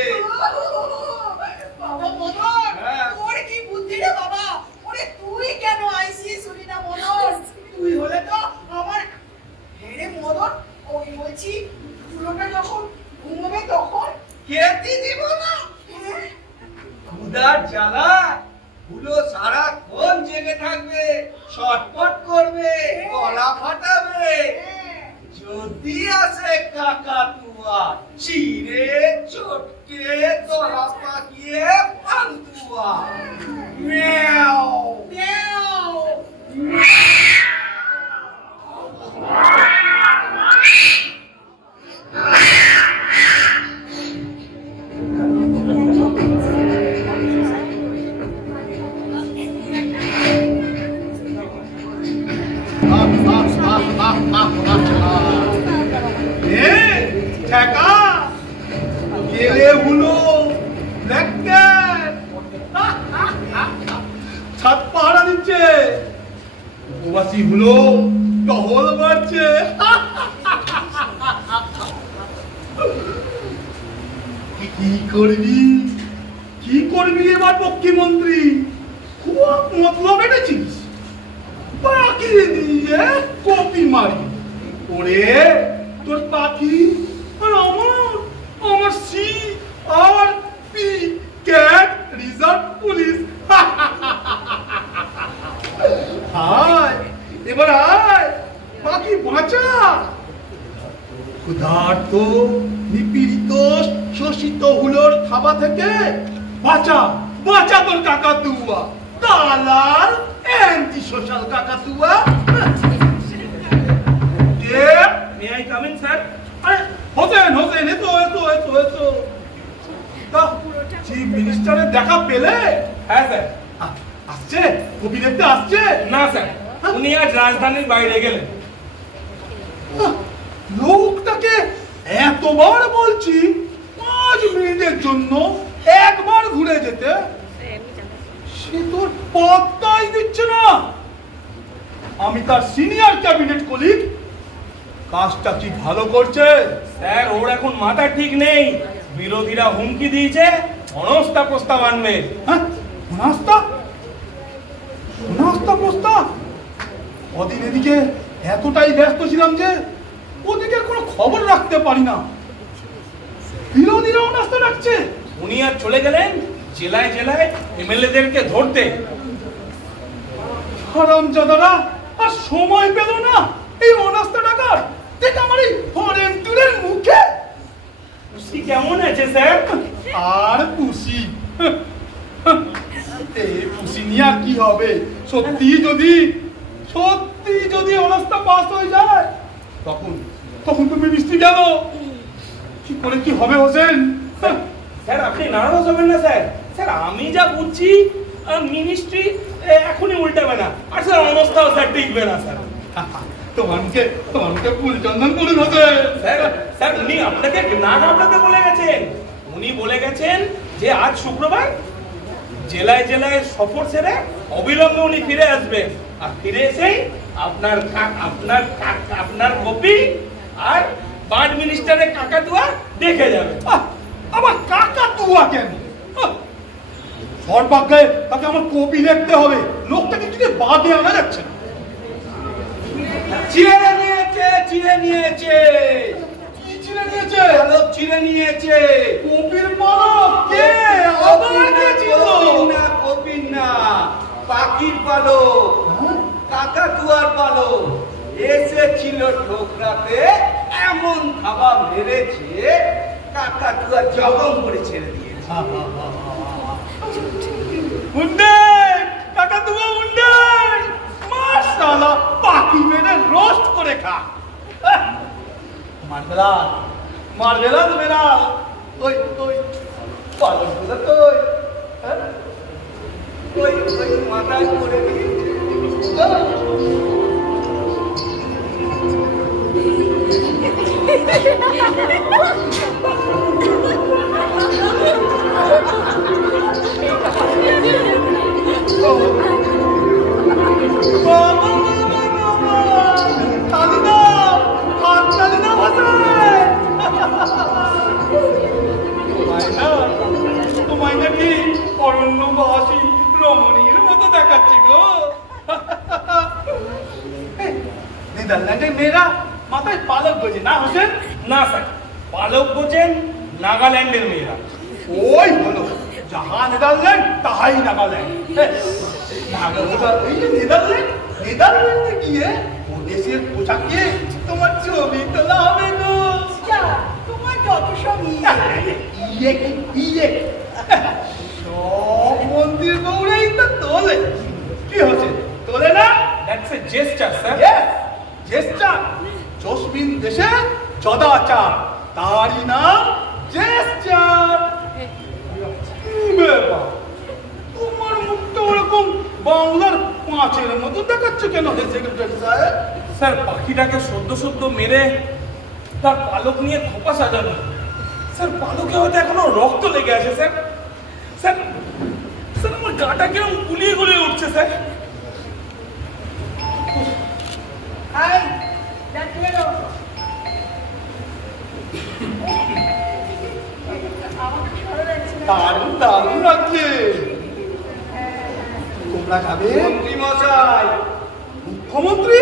বাবা মদন, হ্যাঁ। তোর কি বুদ্ধি রে বাবা? ওরে তুই কেন আইসিস শুনি না মদন? তুই হলে তো আমার হেরে মদন। ওই বলছি পুরোটা যখন ঘুমোবে তখন খেতে দিব না, ক্ষুধার জ্বালা গুলো সারাক্ষণ জেগে থাকবে, ছটফট করবে, গলা ফাটাবে। যদি আসে কাকাতুয়া, চিড়ে চটকে তলা পাকিয়ে পান্তুয়া। ম্যাও ম্যাও। ছাদ পাহারা দিচ্ছে, উপবাসী হলো টহল মারছে। কি করবি, কি করবি এবার পক্ষীমন্ত্রী? খুব মতলব এনেছিস, পাখি দিয়ে কপি মারি। ওরে তোর পাখি আর আমার সি আর পি ক্যাট রিজার্ভ পুলিশ। আয় এবার আয়, পাখি বাঁচা। ক্ষুধার্ত নিপীড়িত শোষিত হুলোর থাবা থেকে বাঁচা, বাঁচা তোর কাকাতুয়া, দালাল অ্যান্টি সোশ্যাল কাকাতুয়া। May I come in sir? আরে হোসেন হোসেন, এতো এতো এতো এতো। তা চিফ মিনিস্টারের দেখা পেলে? হ্যাঁ স্যার। আসছে? কপি দেখতে আসছে? না স্যার, উনি আজ রাজধানীর বাইরে গেলেন। লোকটাকে এতবার বলছি 5 মিনিটের জন্য একবার ঘুরে যেতে, সে তোর পাত্তাই দিচ্ছে না। আমি তার সিনিয়র ক্যাবিনেট কলিগ, কাজটা কি ভালো করছে? স্যার ওর এখন মাথা ঠিক নেই, বিরোধীরা হুমকি দিয়েছে অনাস্থা প্রস্তাব আনবে। হ্যাঁ, নাস্তা নাস্তা প্রস্তাব? এদিকে এতটাই ব্যস্ত ছিলাম যে ওদিকে কোনো খবর রাখতে পারি না। বিরোধীরাও নাস্তা রাখছে। উনি আর চলে গেলেন জেলায় জেলায় এমএলএদেরকে ধরতে। হারামজাদারা আর সময় পেল না এই অনাস্তা টাকার। দেখ আমার এই ফরেন ট্যুরের মুখে। খুশি কেমন আছে স্যার? আর খুশি এই খুশি নিয়ে আর কি হবে? সত্যি যদি অনাস্তা পাস হয়ে যায় তখন তুমি মিষ্টি গেল কি করে কি হবে হোসেন? স্যার আপনি নারাজ হবেন না স্যার। স্যার আমি যা বুঝছি মিনিস্ট্রি এখনই উল্টাবে না, আর স্যার অবস্থাও স্যার টিকবে না স্যার। তোমাকে ফুল চন্দন করে হবে। স্যার উনি আপনাকে না ঘাবড়াতে বলে গেছেন। উনি বলে গেছেন যে আজ শুক্রবার জেলায় জেলায় সফর সেরে অবিলম্বে উনি ফিরে আসবেন, আর ফিরে এসেই আপনার কপি আর বার্ড মিনিস্টারের কাকাতুয়া দেখে যাবে। আমার কাকাতুয়া কেন? সর্বাগ্রে তাকে আমার কপি দেখতে হবে। লোকটাকে কিছু বাদে আনা যাচ্ছে না। চিড়ে নিয়েছে কি চিড়ে নিয়েছে? পালক চিড়ে নিয়েছে। কপির পালক কে? আবার কে ছিল? কপির না, পাখির পালক, কাকাতুয়ার পালক। এসেছিল ঠোকরাতে, এমন খাবার মেরেছে কাকাতুয়া জগম করে ছেড়ে দিয়েছে। কাকাতুয়া উন্ডে মাশাআল্লাহ, পাখি মেরে রোস্ট করে খা। মারবেলা মেরা ওই পালকগুলো তো ওই মাথায় করে তোমায় নাকি অরণ্যবাসী রমণীর মতো দেখাচ্ছি গো। নেদারল্যান্ডের মেয়েরা মাথায় পালক গোজে না হোসেন? না স্যার, পালক গোজেন নাগাল্যান্ডের মেয়েরা। ওই হলো যাহা নেদারল্যান্ড তাহাই নাগাল্যান্ড। নেদারল্যান্ডে গিয়ে ও দেশের পোশাকে তোমার ছবি তোলা হবে গো। তোমার যত সব সব মন্দির গৌরেই তো তোলে। কি হচ্ছে তোলে না? That's a gesture sir. Gesture. Jasmine দেশে সদাচার, তারই নাম জেস্টার। তোমার মুখটা ওরকম বাংলার পাঁচের মতো দেখাচ্ছে কেন হে সেক্রেটারি সাহেব? স্যার পাখিটাকে সদ্য মেরে তার পালক নিয়ে খোপা সাজানো। স্যার পালকে হয়তো এখনো রক্ত লেগে আছে স্যার। স্যার স্যার আমার গাটা কিরম গুলিয়ে গুলিয়ে উঠছে স্যার। দারুণ লাগছে। তোমরা খাবে? মন্ত্রী মশাই, মুখ্যমন্ত্রী,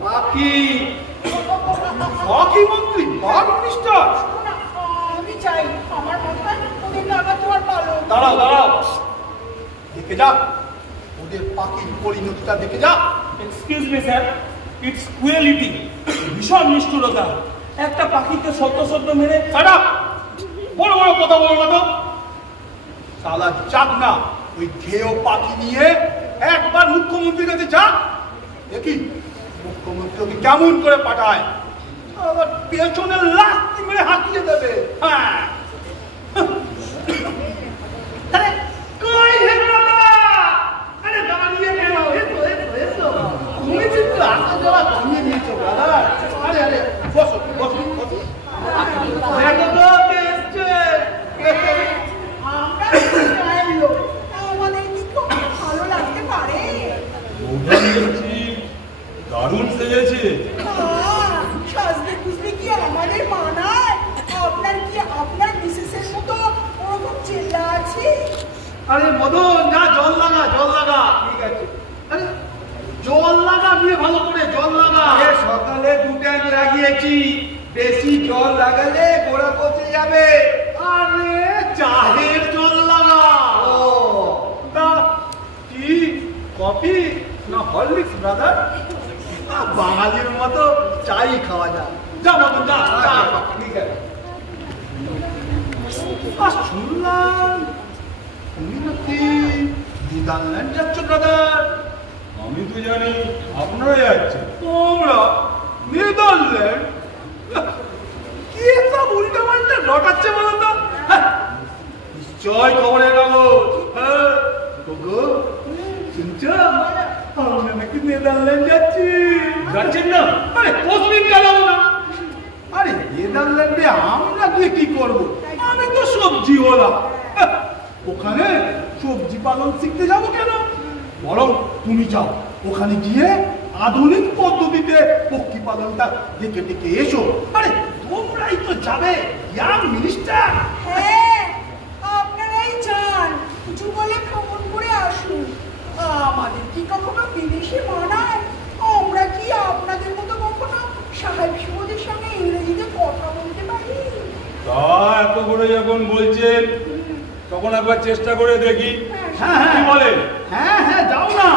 পাখি মন্ত্রী, বার্ড মিনিস্টার। আমি চাই আমার মাথায় ওদের কাকাতুয়ার পালক। দাঁড়াও দেখে যা ওদের পাখির পরিণতিটা দেখে যা। Excuse me sir, it's cruelty, ভীষণ নিষ্ঠুরতা। একটা পাখিকে সদ্য মেরে ছাড়া বড় কথা বলো না তো। শালা যাক না ওই ঘেয় পাখি নিয়ে একবার মুখ্যমন্ত্রীর কাছে যা, দেখি মুখ্যমন্ত্রী ওকে কেমন করে পাঠায়। আবার পেছনে লাথি মেরে হাঁকিয়ে দেবে। হ্যাঁ কই হে দাদা? আরে দাঁড়িয়ে কেন? এসো তুমি কিন্তু আসা যাওয়া কমিয়ে দিয়েছো দাদা। আরে বসো। আমাদের কি খুব ভালো লাগতে পারে? দারুণ সেজেছে। সাজতে খুঁজতে কি আমাদের মানায়? আপনার বেশি জল লাগালে গোড়া পচে যাবে। আরে চায়ের জল লাগা। ও তা কি কফি না হরলিক্স ব্রাদার? বাঙালির মতো চাই খাওয়া যায়। যা মতন যা চা খা। ঠিক আছে। শুনলাম তুমি নাকি নেদারল্যান্ড যাচ্ছ ব্রাদার? আমি তো জানি আপনারা যাচ্ছেন। তোমরা নেদারল্যান্ড? কি সব উল্টা পাল্টা রটাচ্ছে বলো তো? নিশ্চয় খবরের কাগজ। হ্যাঁ গো শুনছো আমরা নাকি নেদারল্যান্ড যাচ্ছি। যাচ্ছেন না? আরে কোনদিন গেল না। আরে নেদারল্যান্ডে আমরা গিয়ে কি করবো? আমি তো সবজি ওলা। ওখানে সবজি পালন শিখতে যাবো কেন? বরং তুমি যাও, ওখানে গিয়ে আধুনিক পদ্ধতিতে পক্ষী পালনটা দেখে দেখে এসো। আরে তোমরাই তো যাবে, ইয়াং মিনিস্টার। হ্যাঁ, আপনারাই যান, কিছু বলে ভ্রমণ করে আসুন। আমাদের কি কখনো বিদেশে মানায়? আমরা কি আপনাদের মতো কখনো সাহেব সুবোধের সঙ্গে ইংরেজিতে কথা বলতে পারি? তা এত করে যখন বলছেন তখন একবার চেষ্টা করে দেখি। হ্যাঁ কি বলেন? হ্যাঁ হ্যাঁ যাও না,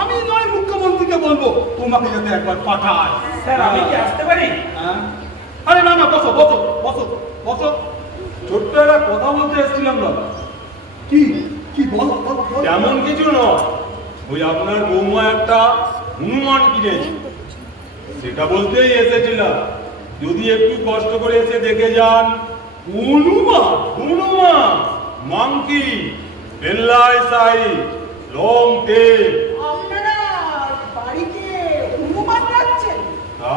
আমি নয় মুখ্যমন্ত্রীকে বলবো তোমাকে যাতে একবার পাঠায়। স্যার আমি কি আসতে পারি? হ্যাঁ? আরে না না, বসো বসো বসো বসো। ছোট্ট একটা কথা বলতে এসেছিলাম দাদা। কি কি বলো বলো বলো। তেমন কিছু নয়, ওই আপনার বৌমা একটা হনুমান কিনেছে, সেটা বলতেই এসেছিলাম। যদি একটু কষ্ট করে এসে দেখে যান। Hanuman? Hanuman monkey, belly size, long tail. আপনারা বাড়িতে হনুমান রাখছেন?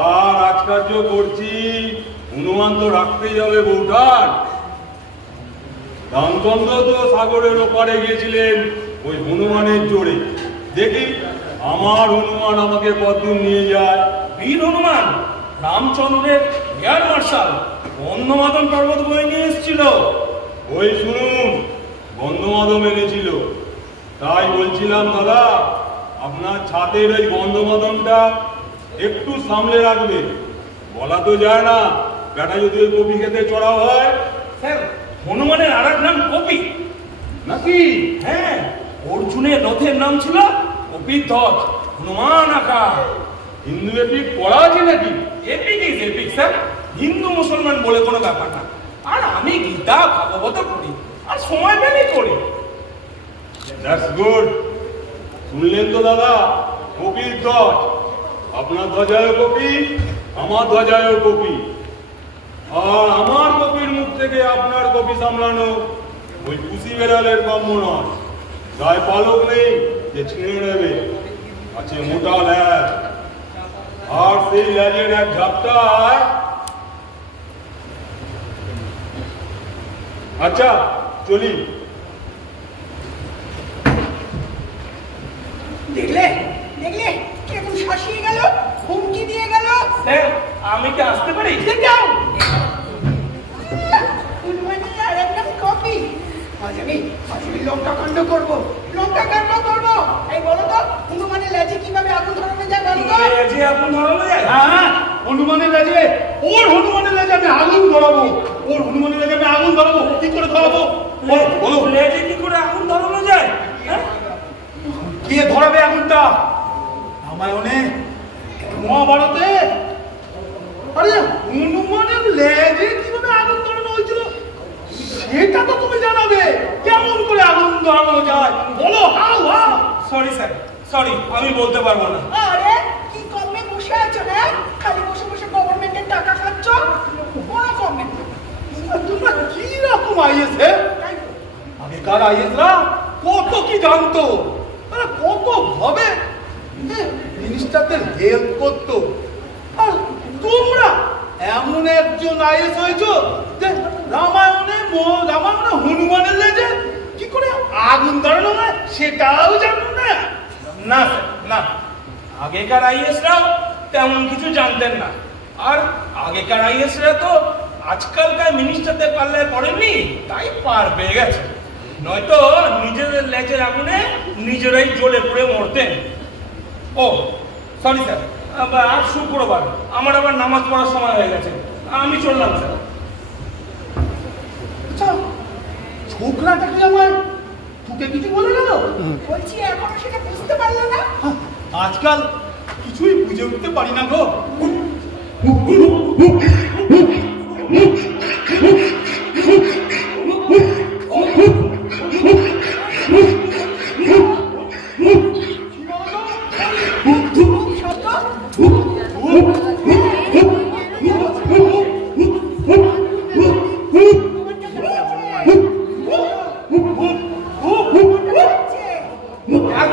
আর রাজকার্য করছি, হনুমান তো রাখতেই হবে বউঠান। রামচন্দ্র তো সাগরের ওপারে গিয়েছিলেন ওই হনুমানের জোরে। দেখি আমার হনুমান আমাকে কতদূর নিয়ে যায়। বীর হনুমান রামচন্দ্রের এয়ার মার্শাল বন্ধমাদন পর্বত বয়ে নিয়ে এসেছিল। ওই শুনুন, গন্ধমাদম এনেছিল। তাই বলছিলাম দাদা, আপনার ছাদের ওই গন্ধমাদমটা একটু সামলে রাখবে। বলা তো যায় না, বেটা যদি ওই কপি খেতে চড়া হয়। স্যার হনুমানের আর এক নাম কপি নাকি? হ্যাঁ, অর্জুনের রথের নাম ছিল কপিধ্বজ, হনুমান আঁকা। হিন্দু এপিক পড়া আছে নাকি? Epic is epic sir, Hindu মুসলমান বলে কোনো ব্যাপার না। আর আমি গীতা ভাগবত পড়ি, আর সময় পেলেই পড়ি। That's good. শুনলেন তো দাদা, কপির ধ্বজ। আপনার ধ্বজায় কপি, আমার ধ্বজায় কপি। আর আমার কপির মুখ থেকে আপনার কপি সামলানো ওই পুষি বেড়ালের কাম্য নয়। গায়ে পালক নেই যে ছিঁড়ে নেবে, আছে মোটা ল্যাজ। আর সেই ল্যাজের এক ঝাপটায়। আচ্ছা চলি। দেখলে দেখলে কিরকম শাসিয়ে গেল, হুমকি দিয়ে গেল। স্যার আমি কি আসতে পারি? যাও। হনুমানের আর একটা কপি। আজ আমি লঙ্কা কাণ্ড করবো, লঙ্কা কাণ্ড করবো। এই বলো তো, হনুমানের লেজে কিভাবে আগুন ধরানো যায় বলো তো? লেজে আগুন ধরানো যায়? হ্যাঁ, হনুমানের লেজে, ওর হনুমানের লেজে আমি আগুন ধরাবো। ওর হনুমানের লেজে আমি আগুন ধরাবো। কি করে ধরাবো বলো বলো। লেজে কি করে আগুন ধরানো যায়? হ্যাঁ? কে ধরাবে আগুনটা? রামায়ণে, মহাভারতে। আরে হনুমানের লেজে কিভাবে আগুন ধরানো হয়েছিল সেটা তো তুমি জানাবে। কেমন করে আগুন ধরানো যায় বলো। How how. Sorry sir, sorry, আমি বলতে পারবো না। আরে কি কমে বসে আছো না? খালি বসে বসে গভর্নমেন্টের টাকা খাচ্ছ? কোনো কমেন্ট তোমরা কি রকম আইএস? আগেকার আইএসরা কত কি জানতো, আরে কত ভাবে মিনিস্টারদের হেল্প করতো। আর তোমরা এমন একজন আইএস হয়েছো যে রামায়ণে হনুমানের লেজে কি করে আগুন ধরানো হয় সেটাও জানো না। না স্যার, না, আগেকার আইএসরাও তেমন কিছু জানতেন না। আর আগেকার আইএসরা তো আজকালকার মিনিস্টারদের পাল্লায় পড়েননি, তাই পার পেয়ে গেছে। নয়তো নিজেদের লেজের আগুনে নিজেরাই জ্বলে পুড়ে মরতেন। ও সরি স্যার, আজ শুক্রবার, আমার আবার নামাজ পড়ার সময় হয়ে গেছে। আমি চললাম স্যার। আচ্ছা, ছোকরাটা কি আমার তোকে কিছু বলে গেল? বলছি এখনো সেটা বুঝতে পারলো না? আজকাল কিছুই বুঝে উঠতে পারি না গো।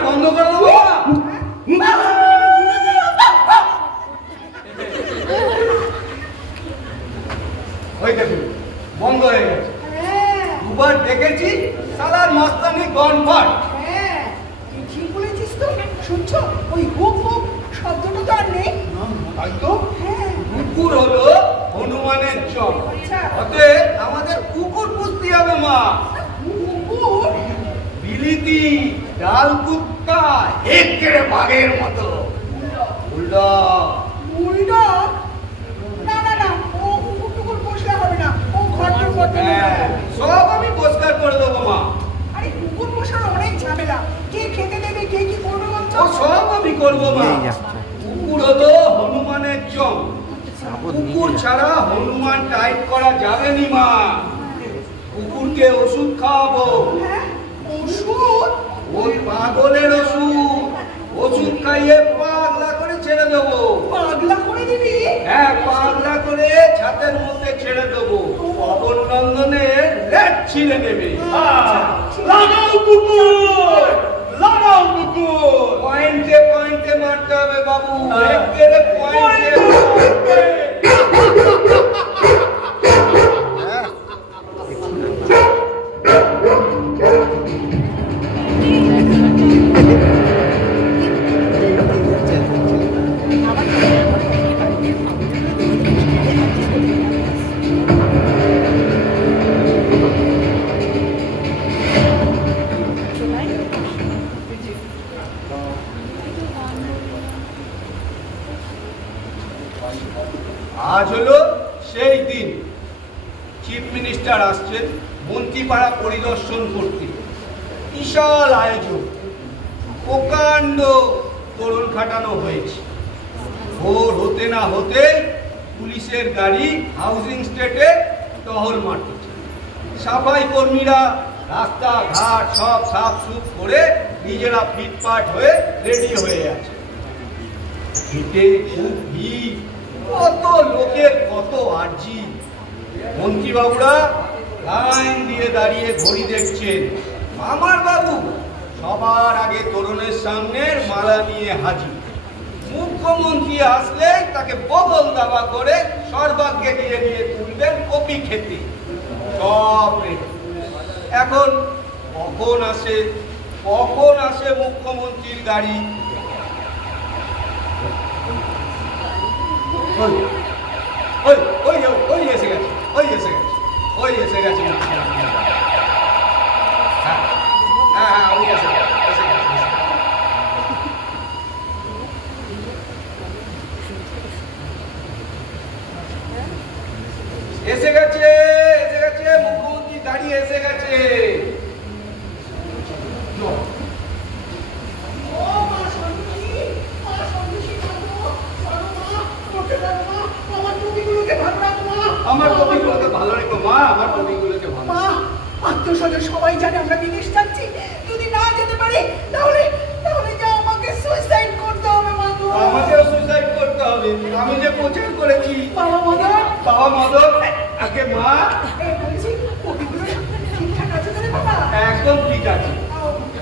বন্ধ করে দেবো ওই দেখুন বন্ধ হয়ে গেছে। দুবার দেখেছি সালার মাস্তানি গনফাট। হ্যাঁ তুই ঠিক বলেছিস তো। শুনছো ওই হুক হুক শব্দটা তো আর নেই। তাই তো হ্যাঁ কুকুর হলো হনুমানের চক। আচ্ছা। অতএব আমাদের কুকুর পুষতে হবে মা। কুকুর বিলিতি ডাল কুত্তা একেবারে বাঘের মতো। উল্টা উল্টো না না না ও কুকুর টুকুর পোষলে হবে না। ও ঘরটার মধ্যে সব আমি পরিষ্কার করে দেবো মা। আরে কুকুর পোষার অনেক ঝামেলা। কে খেতে দেবে কে কি করবে বলছো? ও সব আমি করবো মা। কুকুর হলো হনুমানের চক। কুকুর ছাড়া হনুমান টাইপ করা যাবে নি মা। কুকুরকে ওষুধ খাওয়াবো। হ্যাঁ ওষুধ? ওই পাগলের ওষুধ। ওষুধ খাইয়ে পাগলা করে ছেড়ে দেবো। পাগলা করে দিবি? হ্যাঁ পাগলা করে ছাদের মধ্যে ছেড়ে দেবো। পবন নন্দনের লেজ ছিঁড়ে নেবে। লাগাও কুকুর, লাগাও কুকুর। পয়েন্টে পয়েন্টে মারতে হবে বাবু। একেবারে পয়েন্টে। আজ হলো সেই দিন। চিফ মিনিস্টার আসছেন মন্ত্রীপাড়া পরিদর্শন করতে। বিশাল আয়োজন, প্রকাণ্ড তরুণ খাটানো হয়েছে। ভোর হতে না হতে পুলিশের গাড়ি হাউজিং স্টেটে টহল মারতেছে। সাফাই কর্মীরা রাস্তাঘাট সব সাফ সুফ করে নিজেরা ফিটফাট হয়ে রেডি হয়ে আছে। হেঁটে খুব ভিড়, কত লোকের কত আর্জি। মন্ত্রীবাবুরা লাইন দিয়ে দাঁড়িয়ে ঘড়ি দেখছেন। আমার বাবু সবার আগে তরুণের সামনে মালা নিয়ে হাজির। মুখ্যমন্ত্রী আসলে তাকে বগল দাবা করে সর্বাগ্যে গিয়ে নিয়ে তুলবেন কপি খেতে। সব রেডি। এখন কখন আসে মুখ্যমন্ত্রীর গাড়ি? ওই এসে গেছে। হ্যাঁ ওই এসে গেছে। এসে গেছে মুখ্যমন্ত্রী গাড়ি এসে গেছে। আমার কবিগুলোকে ভালো রেখো মা। আমার কবিগুলোকে ভালো। মা আত্মস্বজন সবাই জানে আমরা বিদেশ যাচ্ছি। যদি না যেতে পারি তাহলে যা আমাকে সুইসাইড করতে হবে মা গো। আমাকেও সুইসাইড করতে হবে। আমি যে প্রচার করেছি বাবা মদন আগে মা। বলছি কবিগুলো ঠিকঠাক আছে তো বাবা? একদম ঠিক আছে।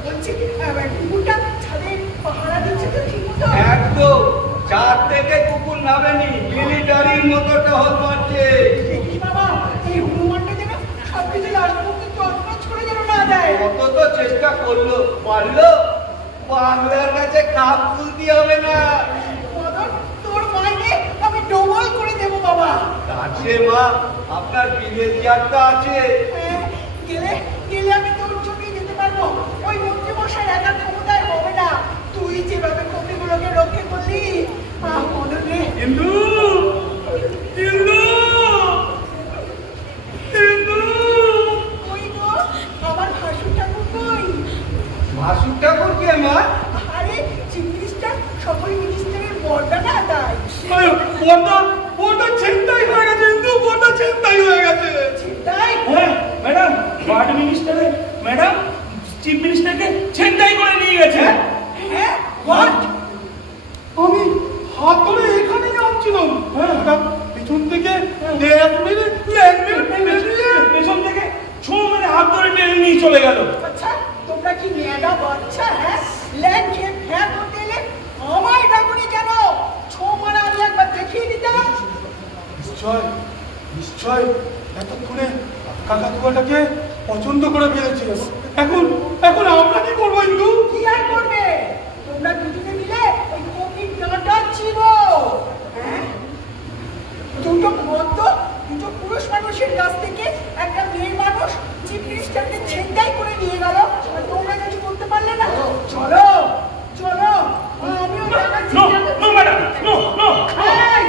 বলছি কুকুরটা ছাদে পাহারা দিচ্ছে তো ঠিক মতো? একদম। চার থেকে কুকুর নামেনি, মিলিটারির মতো টহল মারছে। বাবা এই হনুমানটা যেন সবকিছু রাজপুতকে তছনছ করে যেন না দেয়। কত তো চেষ্টা করলো, পারলো? বাংলার কাছে কাপ তুলতে হবে না। মদন তোর মাইনে আমি ডবল করে দেবো বাবা। আছে মা, আপনার বিলের চেয়ারটা আছে। গেলে আমি তোর চোখে যেতে পারবো। ওই মন্ত্রী মশাই একা ক্ষমতায় হবে না। তুই যেভাবে কপিগুলোকে রক্ষে করলি মদন রে। ইন্দু মা? আরে চিফ মিনিস্টার সকল মিনিস্টারের বর্দা না তাই। বড়টা চিন্তাই হয়ে গেছে, কিন্তু বড়টা চিন্তাই হয়ে গেছে। তাই হ্যাঁ ম্যাডাম, ওয়ার্ড মিনিস্টারে ম্যাডাম চিফ মিনিস্টারকে ছিনতাই করে নিয়ে গেছে। হ্যাঁ হোয়াট? আমি হাত ধরে এখানেই আসছিলাম, হঠাৎ পিছন থেকে পেছন থেকে ছো মেরে হাত ধরে টেনে নিয়ে চলে গেল। আচ্ছা তোমরা কি মেয়েরা বাচ্চা? হ্যাঁ ল্যান্ড খেয়ে ফ্যান হতে এলে আমায় ডাকুনি কেন? ছো মারা আমি একবার দেখিয়ে দিতাম। নিশ্চয় নিশ্চয় এতক্ষণে কাকাতুয়াটাকে পছন্দ করে ফেলেছিস। এখন এখন আমরা কি করবো ইন্দু? কি আর করবে? তোমরা দুজনে মিলে ওই কপির ডাঁটা চিবো। হ্যাঁ দুটো মদ্য দুটো পুরুষ মানুষের কাছ থেকে একটা মেয়ে মানুষ চিফ মিনিস্টারকে ছিনতাই করে নিয়ে গেল, আর তোমরা কিছু করতে পারলে না? চলো চলো আমিও দেখাচ্ছি। No no madam, no no. এই,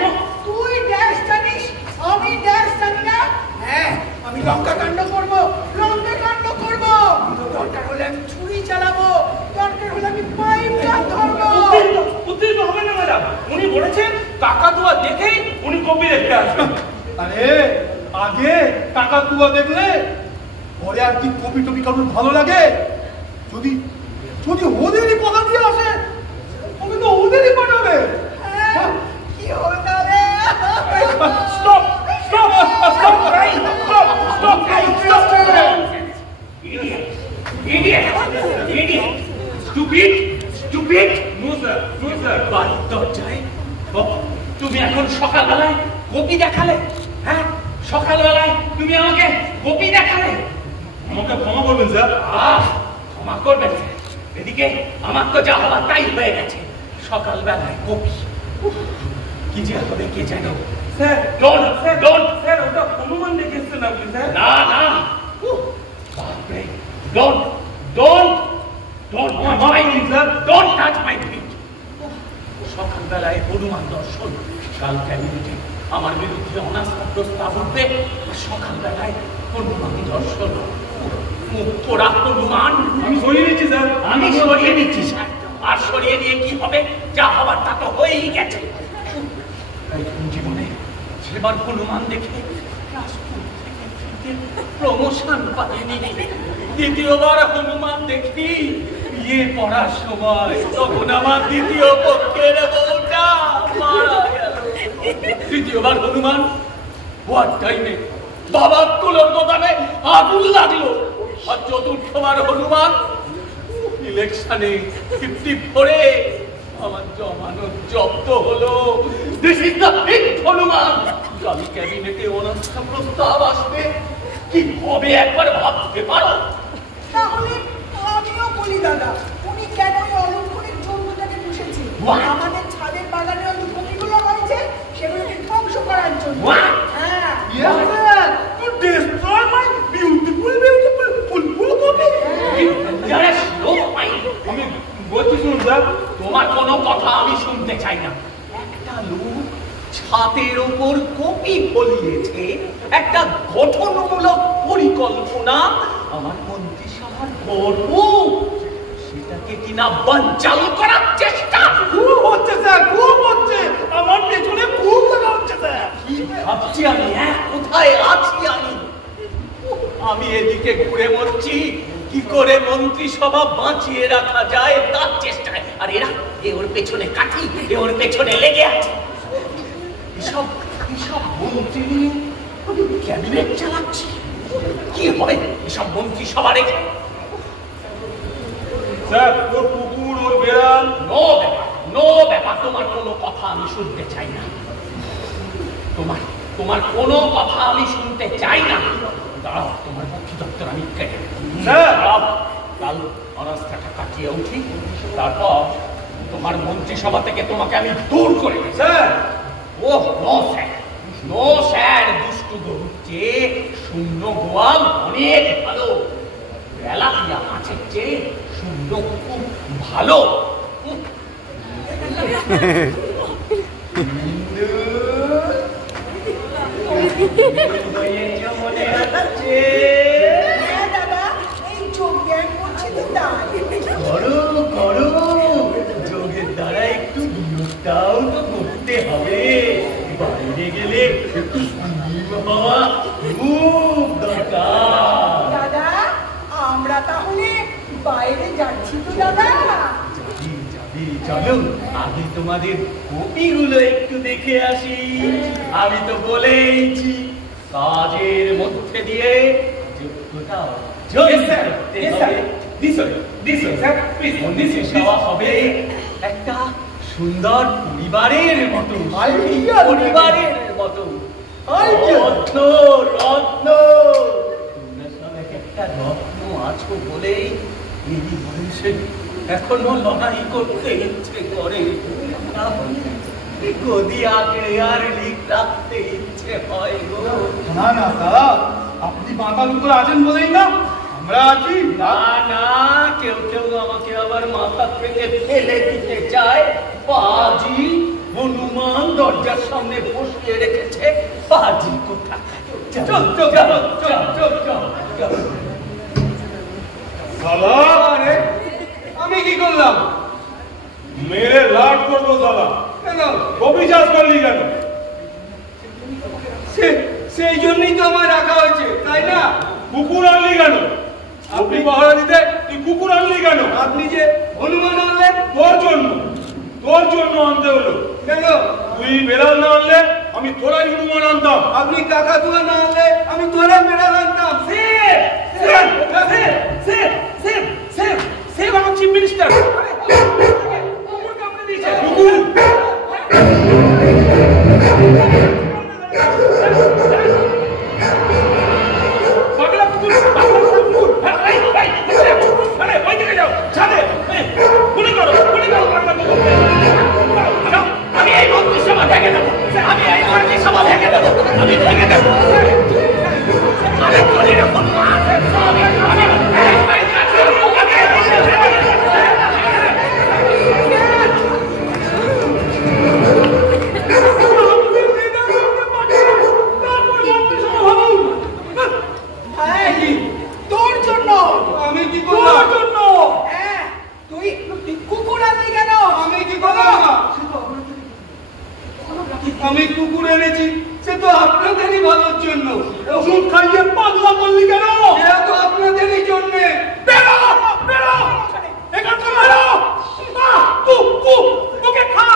তুই ড্যান্স জানিস, আমি ড্যান্স জানি না? হ্যাঁ আমি লঙ্কা কাণ্ড করবো, লঙ্কা কাণ্ড করবো। দরকার হলে আমি ছুরি চালাবো, দরকার হলে আমি পাইপ ধরবো। উত্তেজিত হবে না ম্যাডাম, উনি বলেছেন কাকাতুয়া দেখেই উনি কপি দেখতে আসবেন। আরে আগে কাকাতুয়া দেখলে পরে আর কি কপি টপি কারোর ভালো লাগে? যদি যদি ওদেরই কথা দিয়ে আসে তবে তো ওদেরই পাঠাবে। হ্যাঁ, কি হলো তাহলে? Stop stop stop right, stop stop stop. Idiot! Idiot! Idiot! Stupid! Stupid! No sir, no sir. বাড়ির দরজায় তুমি এখন সকালবেলায় কপি দেখালে? হ্যাঁ সকালবেলায় তুমি আমাকে কপি দেখালে? আমাকে ক্ষমা করবেন স্যার। ক্ষমা করবেন? এদিকে আমার তো যা হওয়ার তাই হয়ে গেছে। সকালবেলায় কপি, কি যে হবে কে জানো। স্যার ডোন্ট ডোন্ট স্যার, ওটা হনুমান দেখেছেন আপনি স্যার? না না, বাপরে, don't don't don't touch my feet, don't touch my feet. সকালবেলায় হনুমান দর্শন, কাল ক্যাবিনেটে আমার বিরুদ্ধে অনাস্থা প্রস্তাব উঠবে, সকালবেলায় হনুমান দর্শন। মুখ পোড়া হনুমান। আমি সরিয়ে নিচ্ছি স্যার। আমি সরিয়ে নিচ্ছি স্যার, আর সরিয়ে নিয়ে কি হবে? যা হবার তা তো হয়েই গেছে। জীবনে সেবার হনুমান দেখে রাজপুত থেকে ফিরতে প্রমোশন পাইনি, দ্বিতীয়বার হনুমান দেখি বিয়ে পড়ার সময়, তখন আমার দ্বিতীয় পক্ষের বউটা মারা গেল। তৃতীয়বার হনুমান হোয়াট টাইমে বাবার তুলোর দোকানে আগুন লাগলো। আর চতুর্থবার হনুমান ইলেকশনে 54-এ আমার জমানত জব্দ হলো। This is the fifth Hanuman. কাল ক্যাবিনেটে অনাস্থা প্রস্তাব আসবে, কি হবে একবার ভাবতে পারো? তাহলে আমিও বলি দাদা, উনি কেন ওই অলক্ষণিক জন্তুটাকে পুষেছে? What? আমাদের ছাদের বাগানে ওই কপিগুলো হয়েছে, সেগুলোকে ধ্বংস করার জন্য। What? হ্যাঁ Yes, sir. To destroy my beautiful, beautiful, full copy. Yes, no, আমি বলছি শুনুন স্যার। তোমার কোনো কথা আমি শুনতে চাই না। একটা লোক ছাদের উপর কপি ফলিয়েছে, একটা গঠনমূলক পরিকল্পনা আমার মন্ত্রিসভার গর্ব, সেটাকে কিনা বানচাল করার চেষ্টা। খুব হচ্ছে স্যার, খুব হচ্ছে। আমার পেছনে খুব লাগা হচ্ছে স্যার। কি ভাবছি আমি? কোথায় আছি আমি? আমি এদিকে ঘুরে মরছি, কি করে মন্ত্রিসভা বাঁচিয়ে রাখা যায় তার চেষ্টায়, আর এরা এ ওর পেছনে কাঠি, এ ওর পেছনে লেগে আছে। এসব এসব মন্ত্রী নিয়ে আমি ক্যাবিনেট চালাচ্ছি, কি হবে এসব মন্ত্রিসভা রেখে? স্যার ওর কুকুর, ওর বেড়াল। নো ব্যাপার, নো ব্যাপার, তোমার কোনো কথা আমি শুনতে চাই না। তোমার তোমার কোনো কথা আমি শুনতে চাই না। দাঁড়াও, তোমার পক্ষী দপ্তর আমি কেটে দেব। স্যার কাল অনাস্থাটা কাটিয়ে উঠি, তারপর তোমার মন্ত্রিসভা থেকে তোমাকে আমি দূর করে দেব। স্যার ও নো স্যার, নো স্যার, দুষ্টু গরুর চেয়ে শূন্য গোয়াল অনেক ভালো, বেলাপিয়া মাছের চেয়ে শূন্য খুব ভালো। হ্যাঁ দাদা, এই যোগ ব্যায়াম করছি তো তাই। করো করো, যোগের দ্বারা একটু বিয়োগটাও তো করতে হবে। বাইরে গেলে একটু সুন্দর হওয়া খুব দরকার। দাদা, আমরা তাহলে বাইরে যাচ্ছি তো দাদা। চলো আগে তোমাদের কপিগুলো একটু দেখে আসি। আমি তো বলেইছি কাজের মধ্যে দিয়ে যোগ্যতা হবে একটা সুন্দর পরিবারের মতো। পরিবারের মতো রত্ন রত্ন একটা রত্ন আছো বলেই এই মানুষের এখনো লড়াই করতে ইচ্ছে করে। গদি আঁকড়ে আর লিখ রাখতে ইচ্ছে হয় গো। না না দাদা, আপনি মাথার উপর আছেন বলেই না আমরা আছি। না না, কেউ কেউ আমাকে আবার মাথা থেকে ফেলে দিতে চায়। পাজি হনুমান দরজার সামনে বসিয়ে রেখেছে। পাজি কোথায়? চল চল চল চল চল চল। সালা আরে আমি কি করলাম? মেরে লাট করবো সালা। কেন? কবি চাষ করলি কেন? সেই জন্যই তো আমার রাখা হয়েছে, তাই না? কুকুর আনলি কেন? আপনি পাহারা দিতে তুই কুকুর আনলি কেন? আপনি যে হনুমান আনলেন তোর জন্য আনতে হলো। কেন? তুই বেড়াল না আনলে আমি তোরাই হনুমান আনতাম। আপনি কাকাতুয়া না আনলে আমি তোরা বেড়াল আনতাম। আমার চিফ মিনিস্টার আমি কুকুর এনেছি, সে তো আপনাদেরই ভালোর জন্য। ওষুধ খাইয়ে পাগলা করলি কেন? সে তো আপনাদেরই জন্য। বেরো বেরো এখান থেকে বেরো। ওকে খা।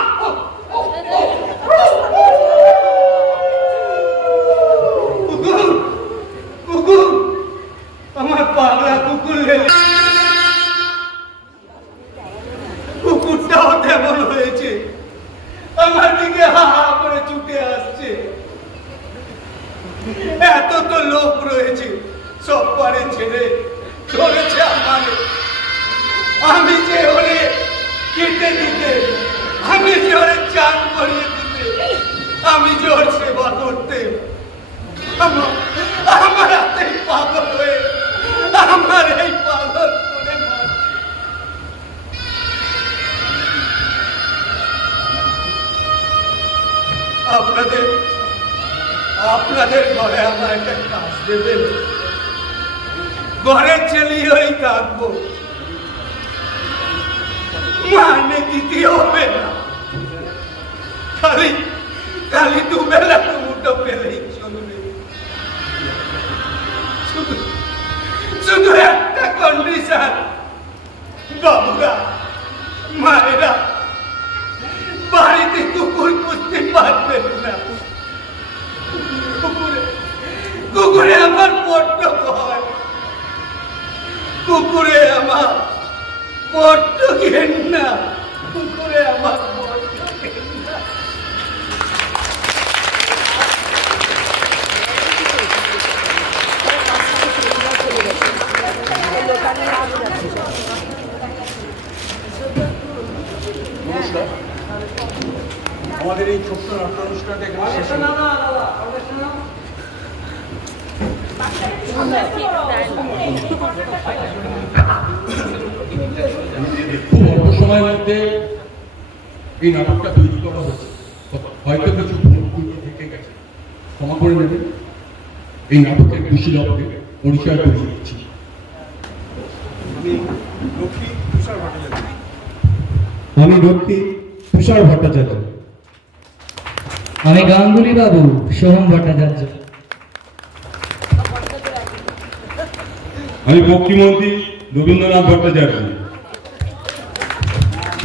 কুকুর, আমার পাগলা কুকুর কুকুরটাও তেমন হয়েছে, আমার দিকে হা হা করে ছুটে আসছে। এত তো লোক রয়েছে, সব পারে ছেড়ে ধরেছে আমাকে। আমি যে ওরে কেটে দিতে, আমি যে ওরে চান করিয়ে দিতে, আমি যে ওর সেবা করতে, আমার হাতে পাগল হয়ে আমার এই পাগল করে মারছে। আপনাদের ঘরে আমার একটা কাজ দেবেন। ঘরের ছেলে হয়ে থাকবো, মানে দিতে হবে না। খালি দুবেলা মুঠো পেলেই চলবে। শুধু একটা কন্ডিশন, বাবুরা মায়েরা বাড়িতে কুকুর পুষতে পারবেন না। কুকুরে আমার বড্ড ভয়, কুকুরে আমার বড্ড ঘেন্না, কুকুরে আমার বড্ড ঘেন্না। নমস্কার, আমাদের এই ছোট্ট নাট্য অনুষ্ঠানটা শেষ হলো। খুব অল্প সময়ের মধ্যে এই নাটকটা তৈরি করা হচ্ছে, হয়তো কিছু ভুল থেকে গেছে, ক্ষমা করে নেবেন। এই নাটকের কুশীলবকে পরিচয় করে দিচ্ছি। আমি লক্ষ্মী তুষার ভট্টাচার্য। আমি রক্ষী তুষার ভট্টাচার্য। আমি গাঙ্গুলি বাবু সোহম ভট্টাচার্য। আমি মুখ্যমন্ত্রী রবীন্দ্রনাথ ভট্টাচার্য।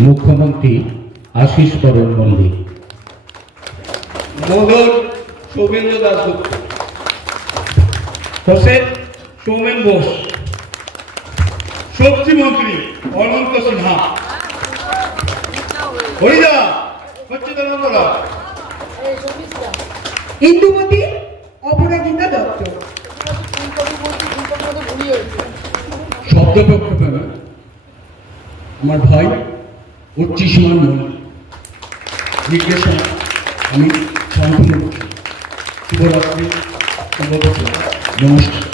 মুখ্যমন্ত্রী আশিস করণ মল্লিক। মোহন সৌমেন্দ্র দাসগুপ্ত। হোসেন সৌমেন বোস। শক্তি মন্ত্রী অনন্ত সিনহা। হরিদা সচ্চিদানন্দ রায়। ইন্দুমতি অপরাজিতা দত্ত। শব্দ প্রক্ষেপণে আমার ভাই উচ্চিষ্মান মল্লিক। নির্দেশনা আমি শান্তনু। শুভরাত্রি, শুভ বছর, নমস্কার।